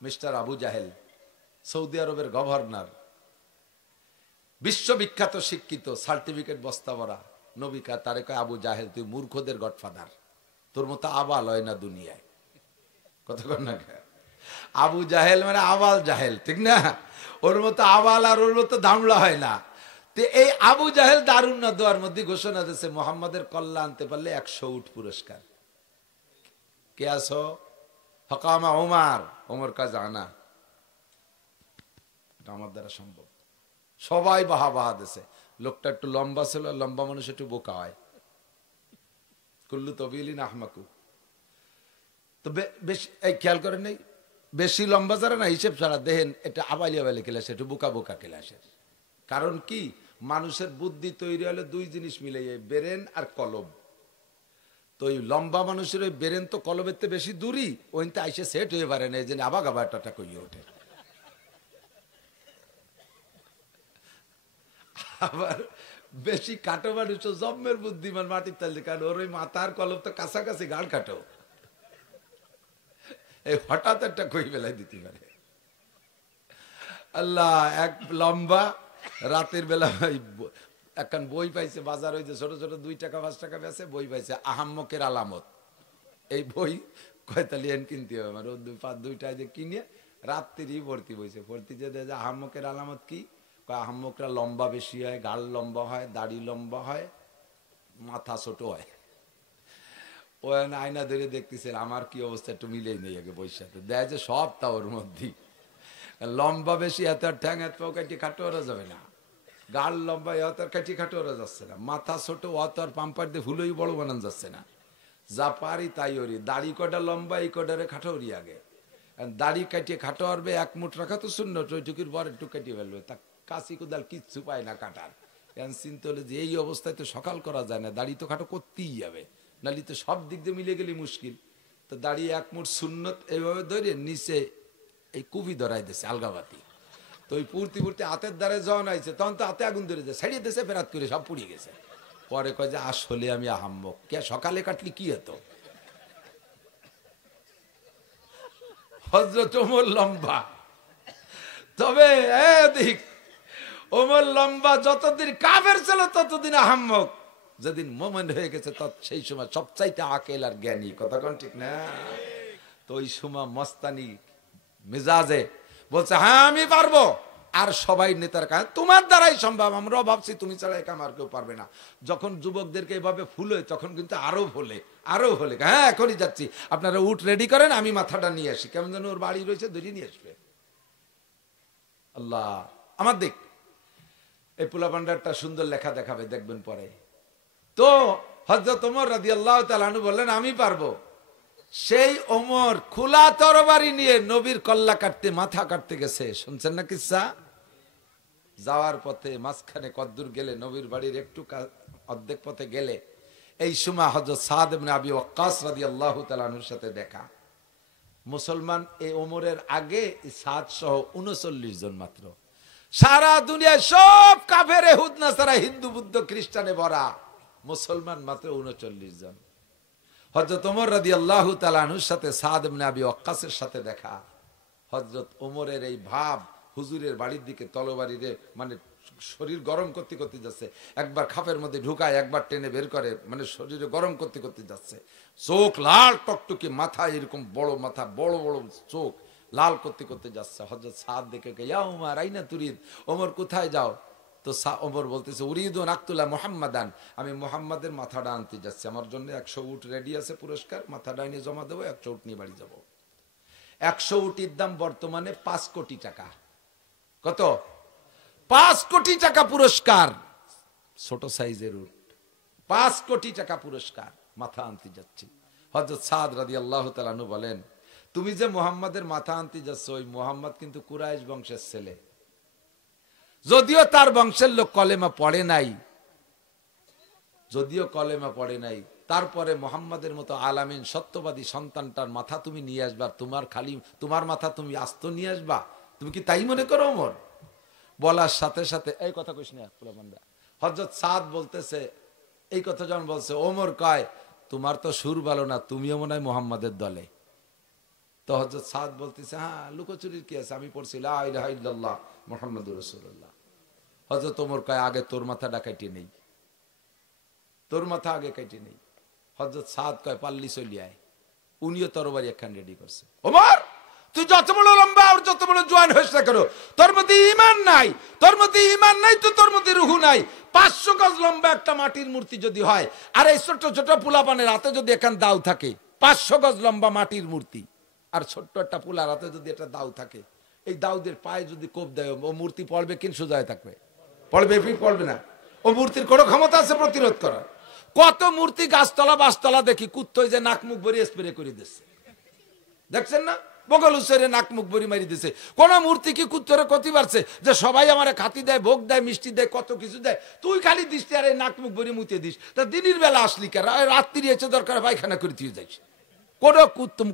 মিস্টার আবু জাহেল, সৌদি আরবের গভর্নর, বিশ্ববিখ্যাত শিক্ষিত, সার্টিফিকেট বস্তা ভরা। নবী কা তারে কয়, আবু জাহেল তুই মূর্খদের গডফাদার, তোর মতো আবাল হয় না দুনিয়ায়। কতক্ষণ না, আবু জাহেল মানে আবাল জাহেল, ঠিক না? ওর মতো আবাল আর ওর মতো দামলা হয় না। তো এই আবু জাহেল দারুন নদওয়ার মধ্যে ঘোষণা দিয়েছে, মুহাম্মাদের কল্লা আনতে পারলে 100 উট পুরস্কার। কে আসো? হকামা ওমর, ওমর কা জানা, এটা আমার দ্বারা সম্ভব। সবাই বাহা বাহা দিছে। লোকটা একটু লম্বা ছিল, লম্বা মানুষ একটু বোকা হয়। কুল্লু তবিলিন আহমাকু। তো বেশি এই খেয়াল করেন নাই, বেশি লম্বা যারা না হিসেব ছাড়া দেখেন এটা আবালি আবালি ক্লাস, একটু বোকা বোকা ক্লাসের। কারণ কি, মানুষের বুদ্ধি তৈরি হলে দুই জিনিস মিলে যায়, ব্রেন আর কলম। তো ওই লম্বা মানুষের ওই ব্রেন তো কলমের তো বেশি দূরই, ওইতে আইসে সেট হয়ে পারে না, এই জন্য আবার আবার টাটা কইয়ে ওঠে। আবার বেশি কাটো মানুষ জন্মের বুদ্ধিমান মাটির তালে, কারণ ওর ওই মাথার কলম তো কাছাকাছি, গাড় কাটো, এই হঠাৎ একটা কই বেলায় দিতে পারে। আল্লাহ, এক লম্বা রাতের বেলা একখান বই পাইছে বাজার, হয়েছে ছোট ছোট 2 টাকা 5 টাকা বেছে বই পাইছে, আহাম্মকের আলামত। এই বই কয়তালিয়ান কিনতে হবে আমার, 2টা যে কিনে রাত্রি ভর্তি বইছে, ভর্তি যে আহাম্মকের আলামত কি, আহাম্মকরা লম্বা বেশি হয়, গাল লম্বা হয়, দাড়ি লম্বা হয়, মাথা ছোট হয়। ও আয়না ধরে দেখতেছে আমার কি অবস্থা, একটু মিলেই নেই আগে বইয়ের সাথে, দেয় যে সব তা ওর মধ্যেই। লম্বা বেশি এত ঠ্যাং এত কাটি খাটো ওরা যাবে না, গাল লম্বা এত কাটি খাটো ওরা যাচ্ছে না, মাথা ছোট অত আর পাম্পার দিয়ে ভুলোই বড় বানান যাচ্ছে না, যা পারি তাই ওরি। দাড়ি কটা লম্বা, এই কটারে খাটো ওরি আগে, দাড়ি কাটিয়ে খাটো আরবে, 1 মুঠ রাখা তো শূন্য, টুকির পর একটু কাটিয়ে ফেলবে, তা কাশি কোদাল কিচ্ছু পায় না কাটার। চিন্তা হলে যে এই অবস্থায় তো সকাল করা যায় না, দাড়ি তো খাটো করতেই যাবে, নালি তো সব দিক দিয়ে মিলে গেলে মুশকিল। তো দাঁড়িয়ে 1 মুঠ সুন্নত এইভাবে ধরে নিচে এই কুবি ধরাই দিছে আলগাবাতি। তো ওই পূর্তি হাতের দ্বারে যখন আইছে তখন তো হাতে আগুন ধরে যায়, ছাড়িয়ে দিয়েছে, ফেরাত করে সব পুড়িয়ে গেছে। পরে কয় যে আসলে আমি আহাম্মক, কে সকালে কাটলি কি হতো। হযরত ওমর লম্বা, তবে দেখ ওমর লম্বা, যতদিন কাফের ছিল ততদিন আহাম্মক, যেদিন মোমেন হয়ে গেছে সেই সময় সবচাইতে আকেল আর জ্ঞানী, কথা কোন ঠিক না? তো ওই সময় মস্তানি মেজাজে বলছে হ্যাঁ আমি পারবো, আর সবাই নেতার কাছে তোমার দ্বারাই সম্ভব, আমরাও ভাবছি তুমি ছাড়া একা আর কেউ পারবে না। যখন যুবকদেরকে এভাবে ফুলে তখন কিন্তু আরো হলে হ্যাঁ এখনই যাচ্ছি, আপনারা উঠ রেডি করেন, আমি মাথাটা নিয়ে আসি, কেমন যেন ওর বাড়ি রয়েছে ধরে নিয়ে আসবে। আল্লাহ আমার দিক এই পোলা পান্ডারটা সুন্দর লেখা দেখাবে, দেখবেন পরে। তো হযরত ওমর রাদিয়াল্লাহু তাআলা আনহু বললেন আমি পারবো। সেই ওমর খোলা তরবারি নিয়ে নবীর কল্লা কাটতে, মাথা কাটতে গেছে, শুনছেন না কিসসা? যাওয়ার পথে মাঝখানে কদ্দুর গেলে, নবীর বাড়ির একটু অর্ধেক পথে গেলে, এই সময় হযরত সাদ ইবনে আবি ওয়াক্কাস রাদিয়াল্লাহু তাআলা আনহুর সাথে দেখা। মুসলমান এই ওমরের আগে সাদ সহ 39 জন মাত্র, সারা দুনিয়ায় সব কাফের ইহুদ নাসারা হিন্দু বুদ্ধ খ্রিস্টানে ভরা, মুসলমান মাত্র 39 জন। হযরত ওমর রাদিয়াল্লাহু তাআলা আনহুর সাথে সাদ ইবনে আবি ওয়াক্কাসের সাথে দেখা। হযরত ওমরের এই ভাব, হুজুরের বাড়ির দিকে তলবাড়িরে মানে শরীর গরম করতে করতে যাচ্ছে, একবার খাপের মধ্যে ঢুকায়, একবার টেনে বের করে, মানে শরীরে গরম করতে করতে যাচ্ছে, চোখ লাল টকটকে, মাথা এরকম বড় মাথা, বড় বড় চোখ, লাল করতে করতে যাচ্ছে। হযরত সাদ দেখে ইয়া উমর আইনা তুরিদ, ওমর কোথায় যাও? তো ওমর বলতেছে উরিদুন আক্তুল্লাহ মুহাম্মাদান, আমি মুহাম্মাদের মাথাটা আনতে যাচ্ছি, আমার জন্য 100 উট রেডি আছে পুরস্কার, মাথাটা এনে জমা দেবো, 100 উট নিয়ে বাড়ি যাব। 100 উটের দাম বর্তমানে 5 কোটি টাকা। কত? 5 কোটি টাকা পুরস্কার, ছোট সাইজের উট, 5 কোটি টাকা পুরস্কার, মাথা আনতে যাচ্ছি। হযরত সাদ রাদিয়াল্লাহু তাআলা আনহু বলেন তুমি যে মুহাম্মাদের মাথা আনতে যাচ্ছ, ওই মুহাম্মদ কিন্তু কুরাইশ বংশের ছেলে, যদিও তার বংশের লোক কলেমা পড়ে নাই, তারপরে মুহাম্মাদের মতো আলামিন সত্যবাদী সন্তানটার মাথা তুমি নিয়ে আসবা, তোমার মাথা তুমি আস্ত নিয়ে আসবা, তুমি কি তাই মনে করো ওমর? বলার সাথে সাথে এই কথা কইস না পোলাপান্ডা, হযরত সাদ বলতেছে, এই কথা যখন বলছে ওমর কয় তোমার তো সুর ভালো না, তুমিও মনে হয় মুহাম্মাদের দলে। তো হযরত সাদ বলতেছে হ্যাঁ লুকোচুরির কি আছে, আমি পড়ছি লা ইলাহা ইল্লাল্লাহ মুহাম্মাদুর রাসূলুল্লাহ। হযরত ওমর কয় আগে তোর মাথাটা কাটি নেই, তোর মাথা আগে কাটি নেই। হযরত সাদ কয় পাল্লি চলি আয়, উনিও তরবারি একখান রেডি করছে। ওমর তুই যত বড় লম্বা আর যত বড় জোয়ান হইস না কেন, তোর মধ্যে ঈমান নাই, তো তোর মধ্যে রূহ নাই। 500 গজ লম্বা একটা মাটির মূর্তি যদি হয়, আর এই ছোট ছোট পোলাপানের হাতে যদি এখান দাও থাকে, 500 গজ লম্বা মাটির মূর্তি, আর ছোট্ট একটা পোলার হাতে যদি একটা দাও থাকে, এই দাউদের পায়ে যদি কোপ দেয়, ও মূর্তি পড়বে কিন সোজায় থাকবে? পড়বে পড়বে না? ও মূর্তির কোনো ক্ষমতা আছে প্রতিরোধ করার? কত মূর্তি গাছতলা বাসতলা দেখি কুত্তই যে নাক মুখ ভরি স্প্রে করে দিচ্ছে, দেখছেন না? বগল উচ্চারে নাক মুখ ভরি মারি দিছে। কোন মূর্তি কি কুত্তরে ক্ষতি পারছে যে সবাই আমার খাতি দেয়, ভোগ দেয়, মিষ্টি দেয়, কত কিছু দেয়, তুই খালি দিস আর নাক মুখ ভরি মুতে দিস? তা দিনের বেলা আসলি কে? রাত্রি এসে দরকার পায়খানা করে তুই যাইস। কোন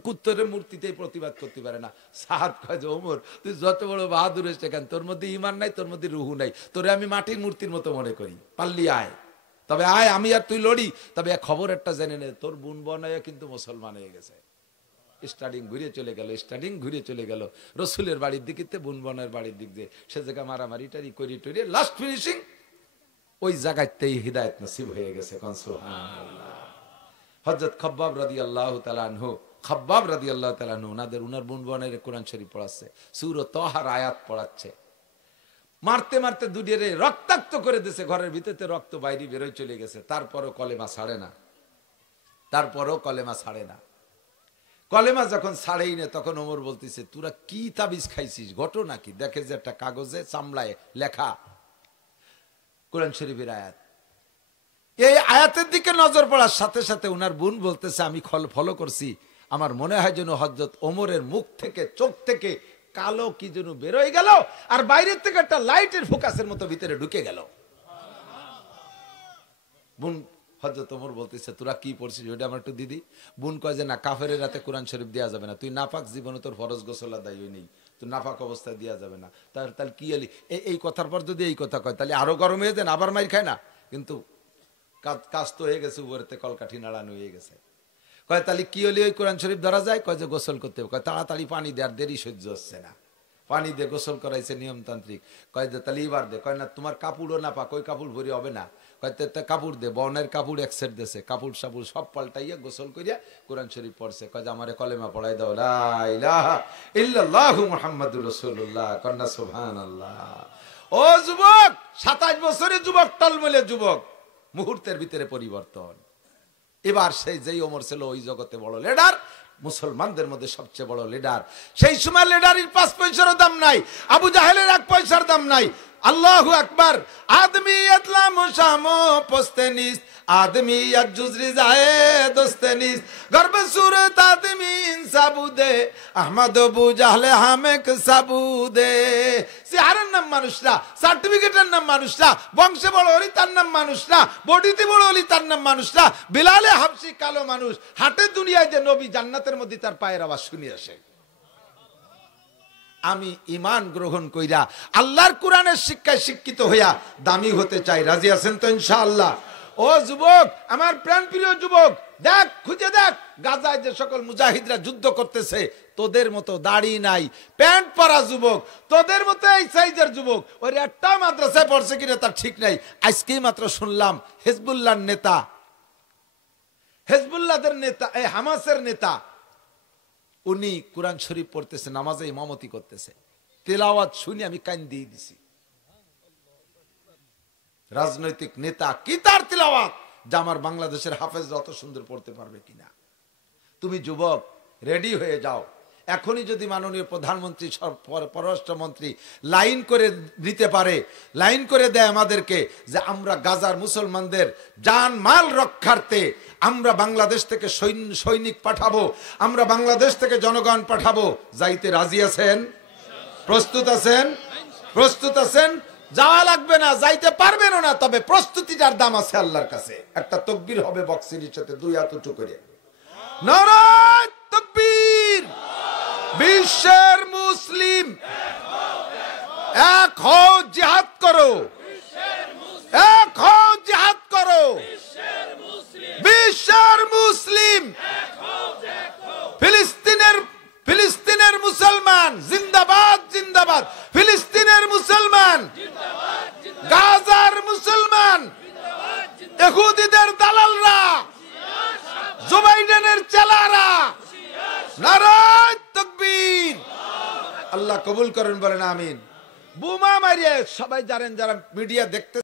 কুত্তরের মূর্তিতে প্রতিবাদ করতে পারে না। সাহাদ কয় যে ওমর তুই যত বড় বাহাদুর এসে কেন, তোর মধ্যে ইমান নাই, তোর মধ্যে রুহু নাই, তোরে আমি মাটির মূর্তির মতো মনে করি। পারলি আয়, তবে আয়, আমি আর তুই লড়ি। তবে খবর একটা জেনে নে, তোর বোন বনায় কিন্তু মুসলমান হয়ে গেছে। স্টাডিং ঘুরে চলে গেল, স্টাডিং ঘুরে চলে গেল রসুলের বাড়ির দিকে, বোন বনের বাড়ির দিক দিয়ে। সে জায়গা মারামারি টারি করি টরি লাস্ট ফিনিশিং ওই জায়গাতেই হিদায়াত নসিব হয়ে গেছে। হযরত খাব্বাব রাদিয়াল্লাহু তাআলা আনহু, খাব্বাব রাদিয়াল্লাহু তাআলা আনহু উনার বোন বনের কোরআন শরীফ পড়াচ্ছে, সূরা তাহার আয়াত পড়াচ্ছে। মারতে মারতে দুডিরে রক্তাক্ত করে দিয়েছে, ঘরের ভিতরে রক্ত বাইরে বেরোয় চলে গেছে। তারপরও কলেমা ছাড়ে না, তারপরও কলেমা ছাড়ে না। কলেমা যখন ছাড়েই না, তখন ওমর বলতেছে তোরা কি তাবিজ খাইছিস, ঘটনা কি? দেখে যে একটা কাগজে চামড়ায় লেখা কোরআন শরীফের আয়াত। এই আয়াতের দিকে নজর পড়ার সাথে সাথে উনার বোন বলতেছে আমি ফলো করছি, আমার মনে হয় যেন হযরত ওমরের মুখ থেকে, চোখ থেকে কালো কি যেন বেরোয় গেল, আর বাইরের থেকে একটা লাইটের ফোকাসের মতো ভিতরে ঢুকে গেল। বোন হযরত ওমর বলতেছে তোরা কি পড়ছিস ওইটা আমার একটু দিদি। বোন কয় যে না, কাফেরের রাতে কোরআন শরীফ দেওয়া যাবে না, তুই নাপাক জীবনে তোর ফরজ গোসল আদায় নেই, তুই নাপাক অবস্থায় দেওয়া যাবে না। তাহলে কি হলি? এই কথার পর যদি এই কথা কয় তাহলে আরো গরম হয়ে যায়, আবার মাইর খায় না? কিন্তু কাজ তো হয়ে গেছে, উপরেতে কলকাঠি নাড়ানো হয়ে গেছে। কয় তাহলে কি হলি ওই কোরআন শরীফ ধরা যায়? কয় যে গোসল করতে হবে। কয় তাড়াতাড়ি পানি দেওয়ার দেরি সহ্য হচ্ছে না, পানি দিয়ে গোসল করাইছে নিয়মতান্ত্রিক। কয় যে তাহলে এবার দে। কয় না তোমার কাপড়ও না পাক, ওই কাপড় ভরি হবে না। কয় কাপড় দে, বনের কাপড় এক সেট দেশে, কাপড় সাপুড় সব পাল্টাইয়া গোসল করিয়া কোরআন শরীফ পড়ছে। কয় যে আমারে কলেমা পড়াই দাও, লা ইলাহা ইল্লাল্লাহু মুহাম্মাদুর রাসূলুল্লাহ, কন্যা সুবহানাল্লাহ। ও যুবক, 27 বছরের যুবক, টলমলে যুবক, মুহূর্তের ভিতরে পরিবর্তন। এবার সেই যেই ওমর ছিল ওই জগতে বড় লিডার, মুসলমানদের মধ্যে সবচেয়ে বড় লিডার। সেই সময় লিডারের 5 পয়সারও দাম নাই, আবু জাহেলের 1 পয়সার দাম নাই। আল্লাহু আকবার। আদমিয়ত লা মুশামো পোস্তেনিস, আদমিয়ত জুজরি যায় দোস্তেনিস, গর্বে সুরত আদমি ইনসাবুদে, আহমদ আবু জাহলে হামেক সাবুদে। চেহারার নাম মানুষরা, সার্টিফিকেটের নাম মানুষরা, বংশে বড় হলি তার নাম মানুষরা, বডিতে বড় হলি তার নাম মানুষরা, বিলালে হাবশি কালো মানুষ, হাটে দুনিয়ায় যে নবী, জান্নাতের মধ্যে তার পায়ের আওয়াজ শুনি আসে। আমি ইমান গ্রহণ কইরা আল্লাহর কোরআনের শিক্ষায় শিক্ষিত হইয়া দামি হতে চাই। রাজি আছেন তো ইনশাআল্লাহ? ও যুবক, আমার প্রাণপ্রিয় যুবক, দেখ, খুঁজে দেখ, গাজায় যে সকল মুজাহিদরা যুদ্ধ করতেছে, তোদের মতো দাড়ি নাই, প্যান্ট পরা যুবক, তোদের মতো এই সাইজের যুবক, ওই একটা মাদ্রাসায় পড়ছে কিনা তার ঠিক নাই। আজকেই মাত্র শুনলাম হিজবুল্লাহর নেতা, হিজবুল্লাহদের নেতা, এই হামাসের নেতা, উনি কোরআন শরীফ পড়তেছে, নামাজে ইমামতি করতেছে, তেলাওয়াত শুনি আমি কান দিয়ে দিছি। রাজনৈতিক নেতা কি তার তেলাওয়াত, যা আমার বাংলাদেশের হাফেজরা অত সুন্দর পড়তে পারবে কিনা? তুমি যুবক রেডি হয়ে যাও। এখনই যদি মাননীয় প্রধানমন্ত্রী, পররাষ্ট্রমন্ত্রী লাইন করে দিতে পারে, লাইন করে দেয় আমাদেরকে যে আমরা গাজার মুসলমানদের জান মাল রক্ষার্থে আমরা বাংলাদেশ থেকে সৈনিক পাঠাবো, আমরা বাংলাদেশ থেকে জনগণ পাঠাবো, যাইতে রাজি আছেন? প্রস্তুত আছেন? প্রস্তুত আছেন? যাওয়া লাগবে না, যাইতে পারবেন না, তবে প্রস্তুতিটার দাম আছে আল্লাহর কাছে। একটা তাকবীর হবে বক্সির সাথে, 2 হাত উঁচু করে, নারায়ে তাকবীর। বিশ্বের মুসলিম এক হও, জিহাদ করো, এক হও, জিহাদ করো। বিশ্বের মুসলিম, ফিলিস্তিনের মুসলমান জিন্দাবাদ, জিন্দাবাদ। ফিলিস্তিনের মুসলমান, গাজার মুসলমান, ইহুদিদের দালালরা, জো বাইডেনের চেলারা, নারায়ে তাকবীর। আল্লাহ কবুল করেন, বলেন আমিন। বোমা মারিয়ে সবাই জানেন, যারা মিডিয়া দেখতে